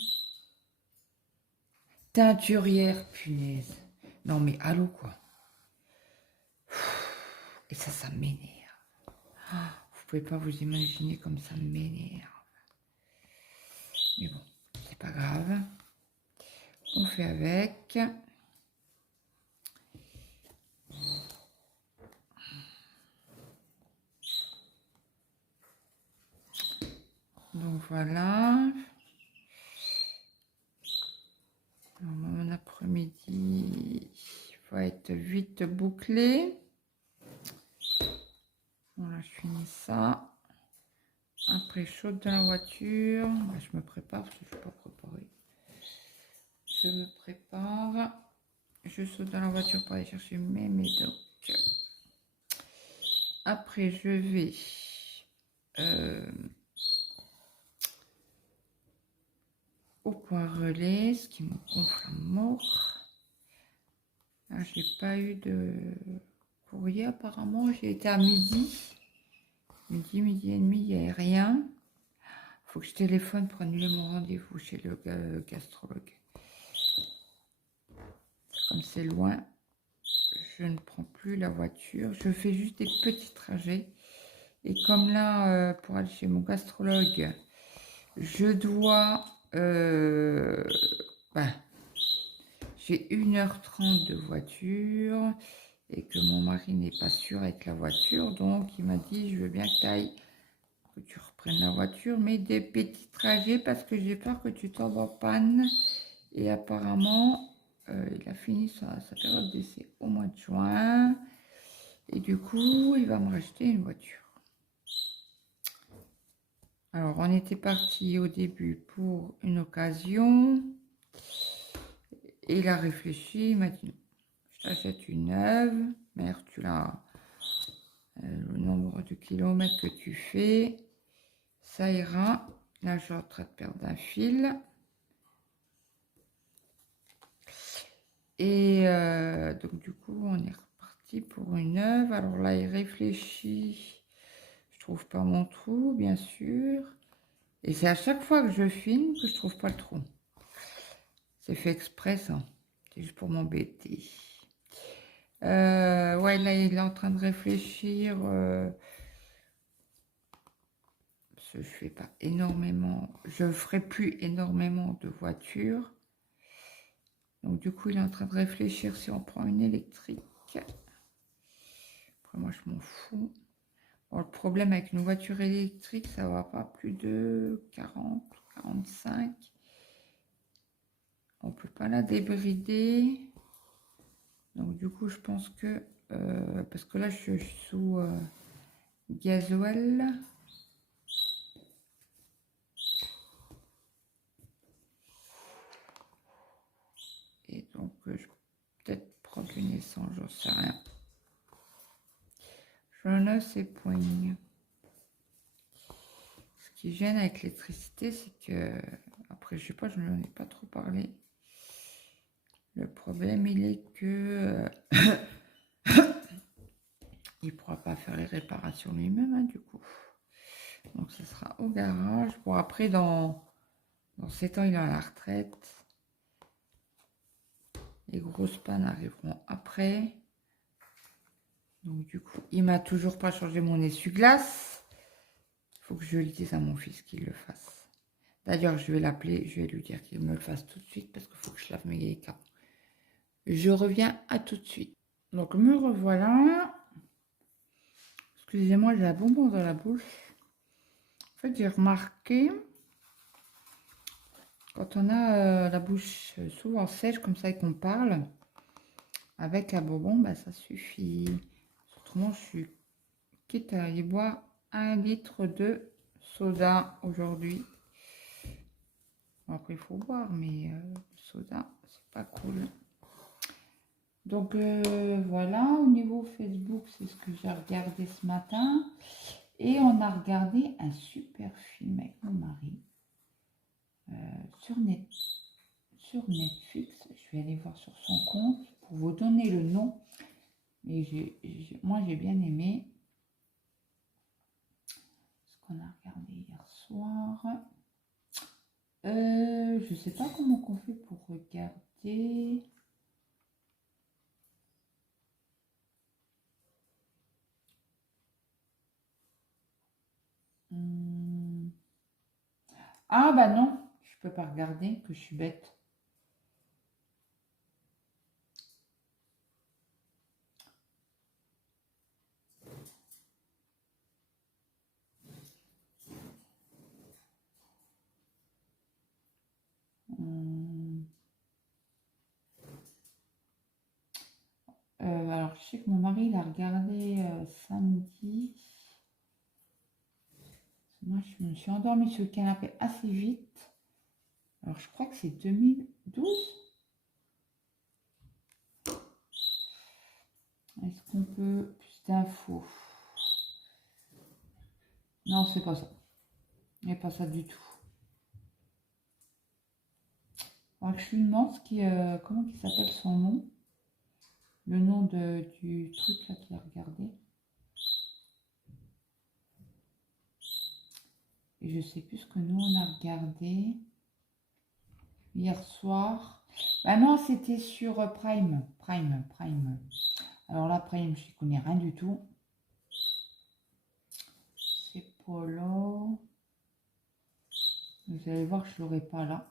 teinturière, punaise. Non, mais allô, quoi. Et ça m'énerve. Vous pouvez pas vous imaginer comme ça m'énerve. Mais bon, c'est pas grave. On fait avec. Donc voilà. Mon après-midi va être vite bouclé. Voilà, je finis ça. Après, chaude dans la voiture. Je me prépare parce que je ne suis pas préparée. Je me prépare. Je saute dans la voiture pour aller chercher mes médocs. Après, je vais au point relais, ce qui me gonfle à mort. J'ai pas eu de courrier apparemment. J'ai été à midi et demi, il n'y a rien. Faut que je téléphone pour annuler mon rendez-vous chez le gastrologue. Comme c'est loin, je ne prends plus la voiture. Je fais juste des petits trajets. Et comme là, pour aller chez mon gastrologue, je dois... j'ai 1h30 de voiture et que mon mari n'est pas sûr avec la voiture. Donc, il m'a dit, je veux bien que tu ailles, que tu reprennes la voiture, mais des petits trajets parce que j'ai peur que tu tombes en panne. Et apparemment, il a fini sa période d'essai au mois de juin. Et du coup, il va me racheter une voiture. Alors, on était parti au début pour une occasion. Et il a réfléchi, il m'a dit, je t'achète une neuve, mais tu l'as, le nombre de kilomètres que tu fais, ça ira. Là, je suis en train de perdre un fil. Et donc, du coup, on est reparti pour une neuve. Alors là, il réfléchit. Je trouve pas mon trou, bien sûr. Et c'est à chaque fois que je filme que je trouve pas le trou. C'est fait exprès, ça. C'est juste pour m'embêter. Ouais, là, il est en train de réfléchir. je fais pas énormément, je ferai plus énormément de voitures. Donc du coup, il est en train de réfléchir si on prend une électrique. Après, moi, je m'en fous. Bon, le problème avec une voiture électrique, ça va pas plus de 40, 45. On peut pas la débrider. Donc du coup, je pense que parce que là, je suis sous gasoil. Et donc, je vais peut-être prendre une essence, j'en sais rien. Je ne sais point. Ce qui gêne avec l'électricité, c'est que, après, je sais pas, je n'en ai pas trop parlé. Le problème, il est que il ne pourra pas faire les réparations lui-même, hein, du coup. Donc, ce sera au garage. Bon, après, dans 7 ans, il est à la retraite. Les grosses pannes arriveront après. Donc, du coup, il m'a toujours pas changé mon essuie-glace. Il faut que je le dise à mon fils qu'il le fasse. D'ailleurs, je vais l'appeler, je vais lui dire qu'il me le fasse tout de suite parce qu'il faut que je lave mes vieilles cartes. Je reviens à tout de suite. Donc, me revoilà. Excusez-moi, j'ai un bonbon dans la bouche. En fait, j'ai remarqué, quand on a la bouche souvent sèche comme ça et qu'on parle, avec un bonbon, bah, ça suffit. Autrement, je suis quitte à aller boire 1 litre de soda aujourd'hui. Bon, après, il faut boire, mais le soda, c'est pas cool. Donc voilà, au niveau Facebook, c'est ce que j'ai regardé ce matin. Et on a regardé un super film avec mon mari sur Netflix. Je vais aller voir sur son compte pour vous donner le nom. Mais moi, j'ai bien aimé ce qu'on a regardé hier soir. Je sais pas comment on fait pour regarder. Ah bah non, je peux pas regarder, que je suis bête. Alors je sais que mon mari il a regardé samedi. Moi je me suis endormie sur le canapé assez vite. Alors je crois que c'est 2012. Est-ce qu'on peut plus d'infos? Non, c'est pas ça. Il n'y a pas ça du tout. Alors je lui demande comment il s'appelle son nom. Le nom du truc là qu'il a regardé. Et je sais plus ce que nous on a regardé hier soir. Bah non, c'était sur Prime. Alors là, Prime, je ne connais rien du tout. C'est Polo. Vous allez voir, je ne l'aurai pas là.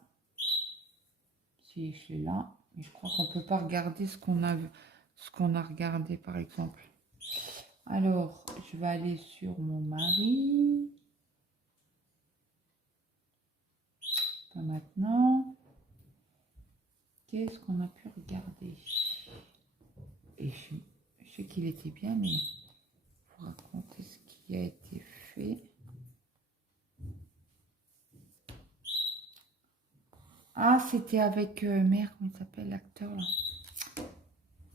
Si je l'ai là. Mais je crois qu'on ne peut pas regarder ce qu'on a regardé, par exemple. Alors, je vais aller sur mon mari. Pas maintenant. Qu'est-ce qu'on a pu regarder? Et je sais qu'il était bien, mais pour raconter ce qui a été fait. Ah, c'était avec merde, comment il s'appelle l'acteur là?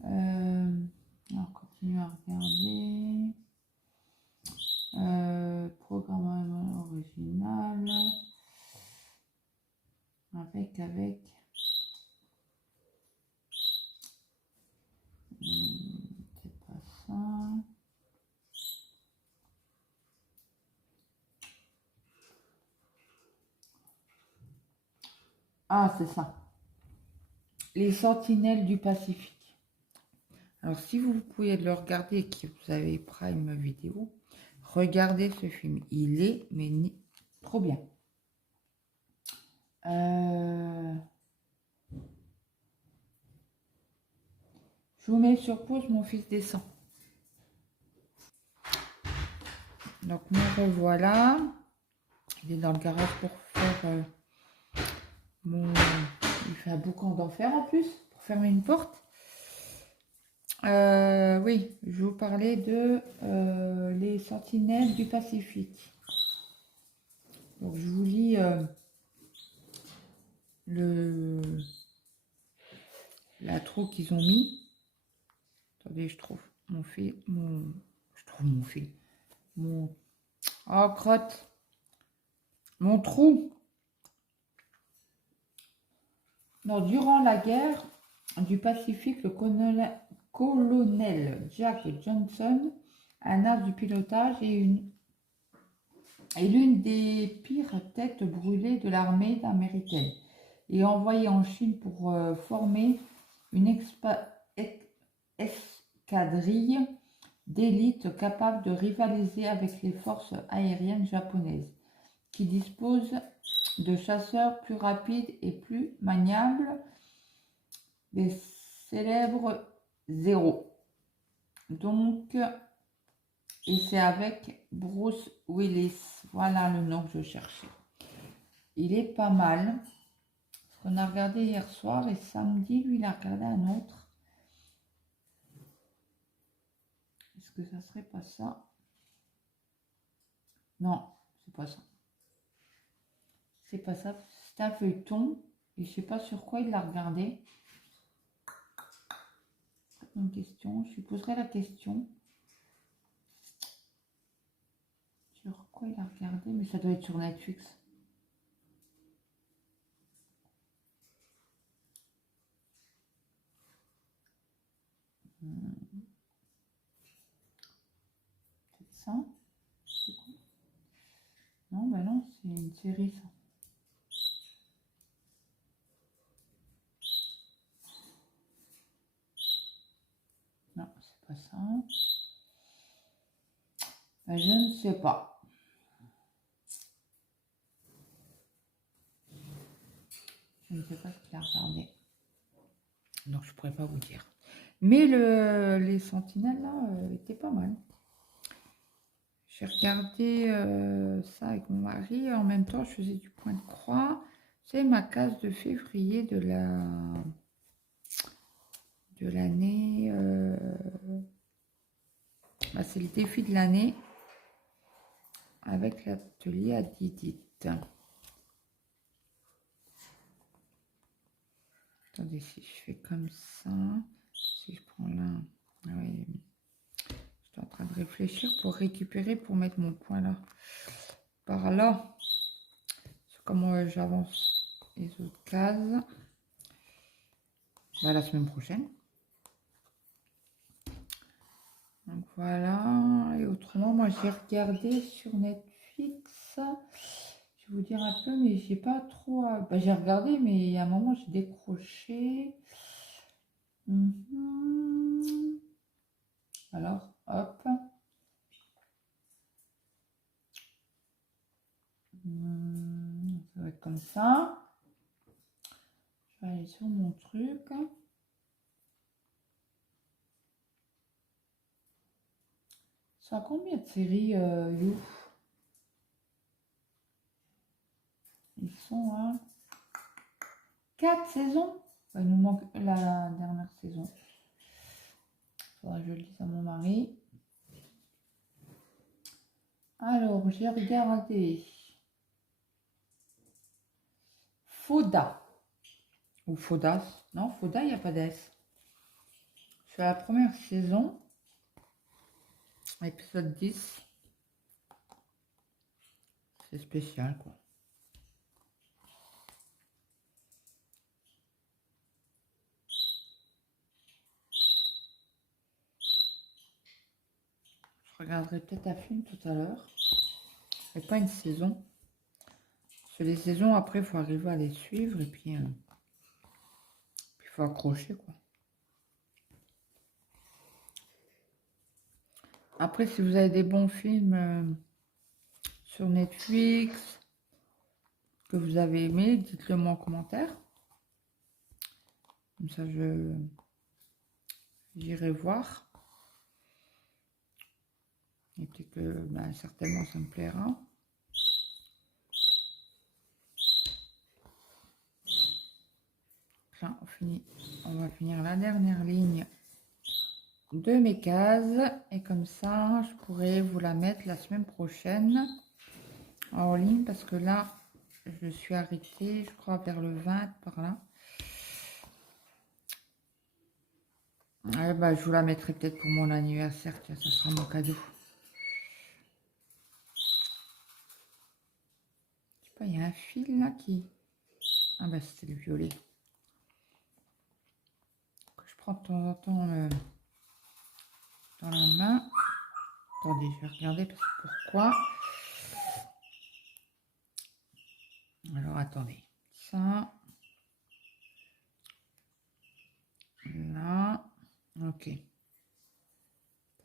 On continue à regarder. Programme original. Avec. C'est pas ça. Ah, c'est ça. Les Sentinelles du Pacifique. Alors, si vous pouvez le regarder et que vous avez Prime Vidéo, regardez ce film. Il est Trop bien. Je vous mets sur pause, mon fils descend. Donc me revoilà. Il est dans le garage pour faire mon... Il fait un boucan d'enfer en plus, pour fermer une porte. Oui, je vous parlais de les sentinelles du Pacifique. Donc je vous lis l'intro qu'ils ont mis. Attendez, je trouve mon fil. Je trouve mon fil. Oh, crotte. Mon trou. Non, durant la guerre du Pacifique, le colonel Jack Johnson, un as du pilotage et l'une des pires têtes brûlées de l'armée américaine, et envoyé en Chine pour former une escadrille d'élite capable de rivaliser avec les forces aériennes japonaises, qui disposent de chasseurs plus rapides et plus maniables, des célèbres Zéro. Donc, et c'est avec Bruce Willis. Voilà le nom que je cherchais. Il est pas mal. On a regardé hier soir et samedi, lui, il a regardé un autre. Est-ce que ça serait pas ça? Non, c'est pas ça. C'est pas ça. C'est un feuilleton. Et je sais pas sur quoi il l'a regardé. Une question. Je lui poserai la question. Sur quoi il a regardé? Mais ça doit être sur Netflix. C'est ça? C'est quoi? Non, bah non, c'est une série ça. Non, c'est pas ça. Bah, je ne sais pas. Je ne sais pas ce qu'il a regardé. Donc je pourrais pas vous dire. Mais les sentinelles là étaient pas mal. J'ai regardé ça avec mon mari et en même temps je faisais du point de croix. C'est ma case de février de l'année. Bah, c'est le défi de l'année avec l'atelier à Didit. Attendez, si je fais comme ça, si je prends là, ah oui, j'étais en train de réfléchir pour récupérer, pour mettre mon point là, par là. C'est comment j'avance les autres cases. Bah, la semaine prochaine. Donc voilà, et autrement, moi j'ai regardé sur Netflix, je vais vous dire un peu, mais j'ai pas trop... Bah, j'ai regardé, mais à un moment j'ai décroché. Alors, hop. Ça va être comme ça. Je vais aller sur mon truc. Ça a combien de séries, You? Ils sont à 4 saisons. Il nous manque la dernière saison. Faudra que je le dise à mon mari. Alors, j'ai regardé Foda. Ou Fodas. Non, Foda, il n'y a pas d'S. C'est la première saison. Épisode 10. C'est spécial, quoi. Je regarderai peut-être un film tout à l'heure. Mais pas une saison. Sur les saisons, après, il faut arriver à les suivre. Et puis il faut accrocher, quoi. Après, si vous avez des bons films sur Netflix, que vous avez aimé, dites-le moi en commentaire. Comme ça, j'irai voir. Et puis que ben, certainement ça me plaira. Là, on va finir la dernière ligne de mes cases. Et comme ça, je pourrai vous la mettre la semaine prochaine en ligne. Parce que là, je suis arrêtée, je crois, vers le 20 par là. Ah, bah, je vous la mettrai peut-être pour mon anniversaire. Tiens, ça sera mon cadeau. Je sais pas, il y a un fil là qui... Ah bah c'était le violet. Que je prends de temps en temps dans la main. Attendez, je vais regarder parce que pourquoi. Alors attendez. Ça. Là. Ok.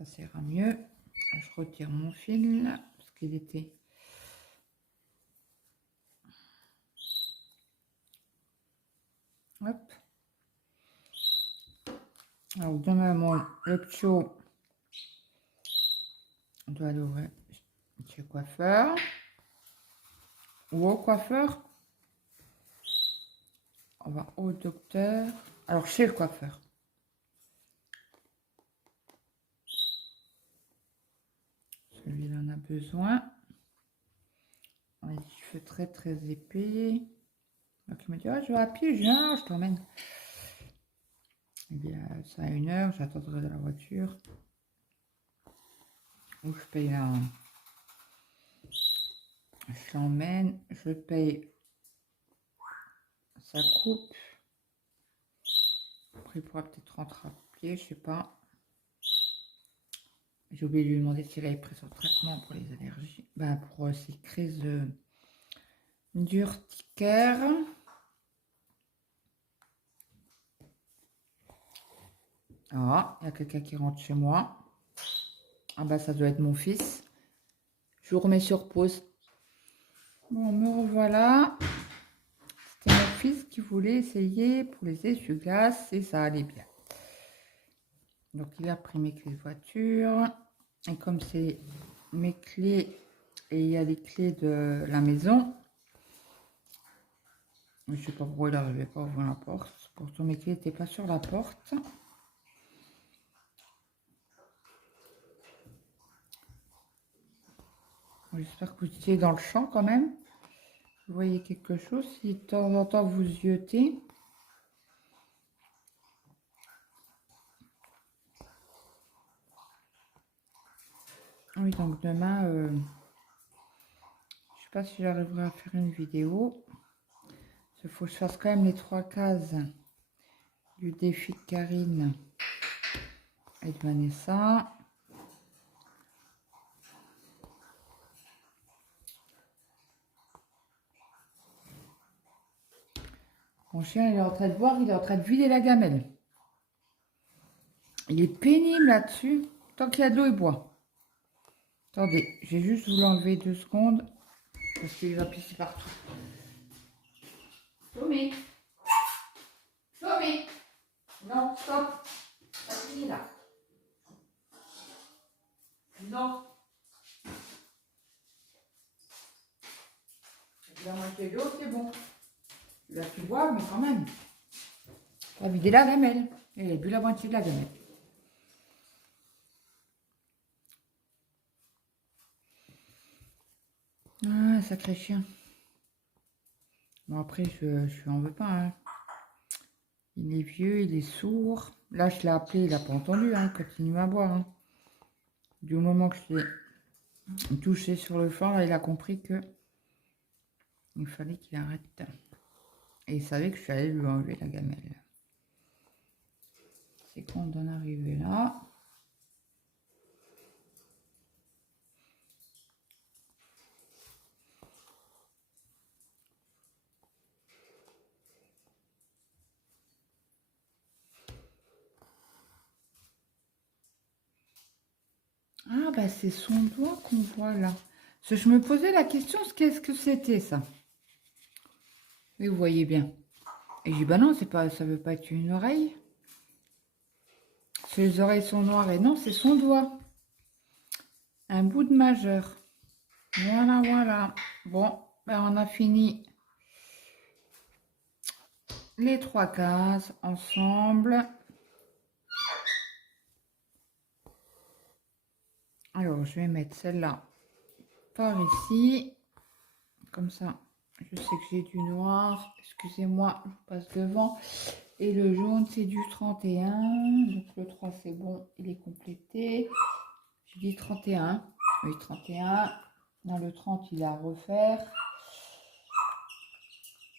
Ça ira mieux. Je retire mon fil parce qu'il était... Hop. Alors demain, le pio doit l'ouvrir chez le coiffeur. Ou au coiffeur. On va au docteur. Alors chez le coiffeur. Celui-là en a besoin. On a des cheveux très très épais. Donc il me dit, oh, je vais à pied, je t'emmène. Eh bien, ça a 1 heure, j'attendrai dans la voiture. Où je paye la... Je l'emmène, je paye sa coupe. Après, il pourra peut-être rentrer à pied, je sais pas. J'ai oublié de lui demander s'il avait pris son traitement pour les allergies. Ben, pour ses crises d'urticaire. Ah, il y a quelqu'un qui rentre chez moi. Ah bah ça doit être mon fils. Je vous remets sur pause. Bon, me revoilà. C'était mon fils qui voulait essayer pour les essuie-glaces et ça allait bien. Donc il a pris mes clés de voiture. Et comme c'est mes clés et il y a les clés de la maison, je ne sais pas pourquoi il n'arrivait pas à ouvrir la porte. Pourtant mes clés n'étaient pas sur la porte. J'espère que vous étiez dans le champ quand même. Vous voyez quelque chose. Si de temps en temps vous yotez. Oui, donc demain, je sais pas si j'arriverai à faire une vidéo. Il faut que je fasse quand même les 3 cases du défi de Karine et de Vanessa. Mon chien, il est en train de boire, il est en train de vider la gamelle. Il est pénible là-dessus. Tant qu'il y a de l'eau, il boit. Attendez, je vais juste vous l'enlever 2 secondes. Parce qu'il va pisser partout. Tommy. Tommy. Non, stop. Ça finit là. Non. La moitié de l'eau, c'est bon. Là, tu bois, mais quand même. On va vider la gamelle. Il a bu la moitié de la gamelle. Ah, sacré chien. Bon, après, je lui en veux pas. Hein. Il est vieux, il est sourd. Là, je l'ai appelé, il n'a pas entendu. Hein, il continue à boire. Hein. Du moment que je l'ai touché sur le flanc, là, il a compris que il fallait qu'il arrête. Et il savait que je suis allée lui enlever la gamelle. C'est quand d'en arriver là. Ah, bah c'est son doigt qu'on voit là. Parce que je me posais la question, qu'est-ce que c'était ça? Oui, vous voyez bien. Et je dis, bah non, c'est pas, ça veut pas être une oreille. Les oreilles sont noires et non, c'est son doigt. Un bout de majeur. Voilà, voilà. Bon, ben on a fini les 3 cases ensemble. Alors, je vais mettre celle-là par ici. Comme ça, je sais que j'ai du noir. Excusez-moi, je passe devant. Et le jaune, c'est du 31. Donc, le 3, c'est bon, il est complété. Je dis 31. Oui, 31. Dans le 30, il a à refaire.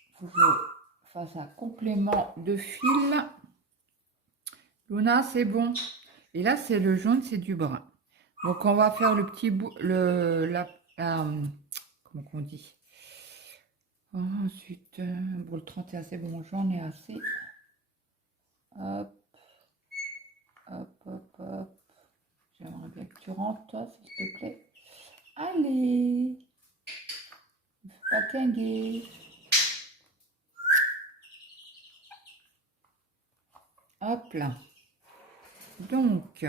Il faut que je fasse un complément de fil. Luna, c'est bon. Et là, c'est le jaune, c'est du brun. Donc, on va faire le petit bout, comment qu'on dit? Ensuite, pour le 31, c'est bon, j'en ai assez. Hop, hop, hop, hop. J'aimerais bien que tu rentres, toi, s'il te plaît. Allez, ne fais pas quinguer. Hop là. Donc,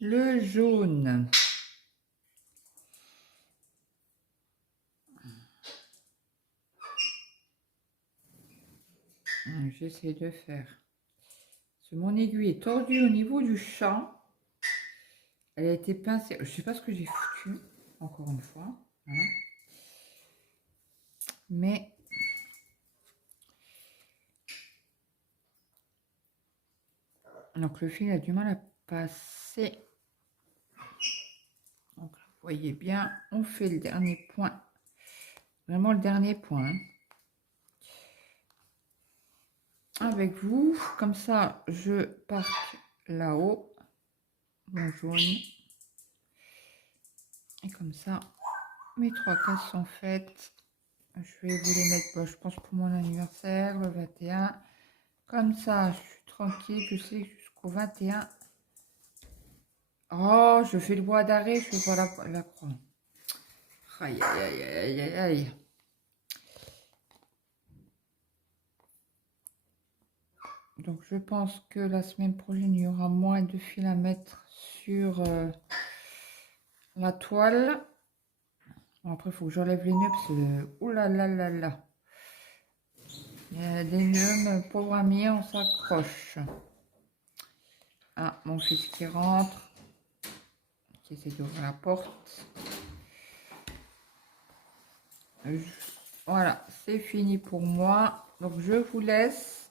le jaune. J'essaie de faire. Mon aiguille est tordue au niveau du champ. Elle a été pincée. Je ne sais pas ce que j'ai foutu, encore une fois. Hein. Mais donc le fil a du mal à passer. Donc vous voyez bien, on fait le dernier point. Vraiment le dernier point. Hein. Avec vous, comme ça, je parque là-haut. Mon jaune. Et comme ça, mes 3 cases sont faites. Je vais vous les mettre, bon, je pense pour mon anniversaire, le 21. Comme ça, je suis tranquille, je sais jusqu'au 21. Oh, je fais le bois d'arrêt, je vois la croix. Aïe, aïe, aïe, aïe, aïe. Donc, je pense que la semaine prochaine, il y aura moins de fil à mettre sur la toile. Bon, après, il faut que j'enlève les nœuds parce que... Ouh là là là là. Il y a des nœuds, pauvre ami, on s'accroche. Ah, mon fils qui rentre. Qui essaie d'ouvrir la porte. Voilà, c'est fini pour moi. Donc, je vous laisse.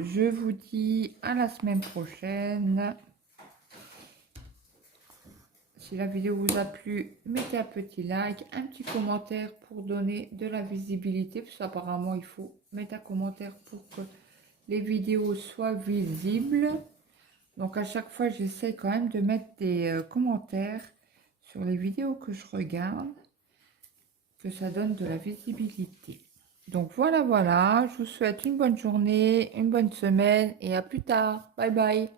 Je vous dis à la semaine prochaine. Si la vidéo vous a plu, mettez un petit like, un petit commentaire pour donner de la visibilité. Parce qu'apparemment, il faut mettre un commentaire pour que les vidéos soient visibles. Donc, à chaque fois, j'essaie quand même de mettre des commentaires sur les vidéos que je regarde. Que ça donne de la visibilité. Donc, voilà, voilà. Je vous souhaite une bonne journée, une bonne semaine et à plus tard. Bye bye.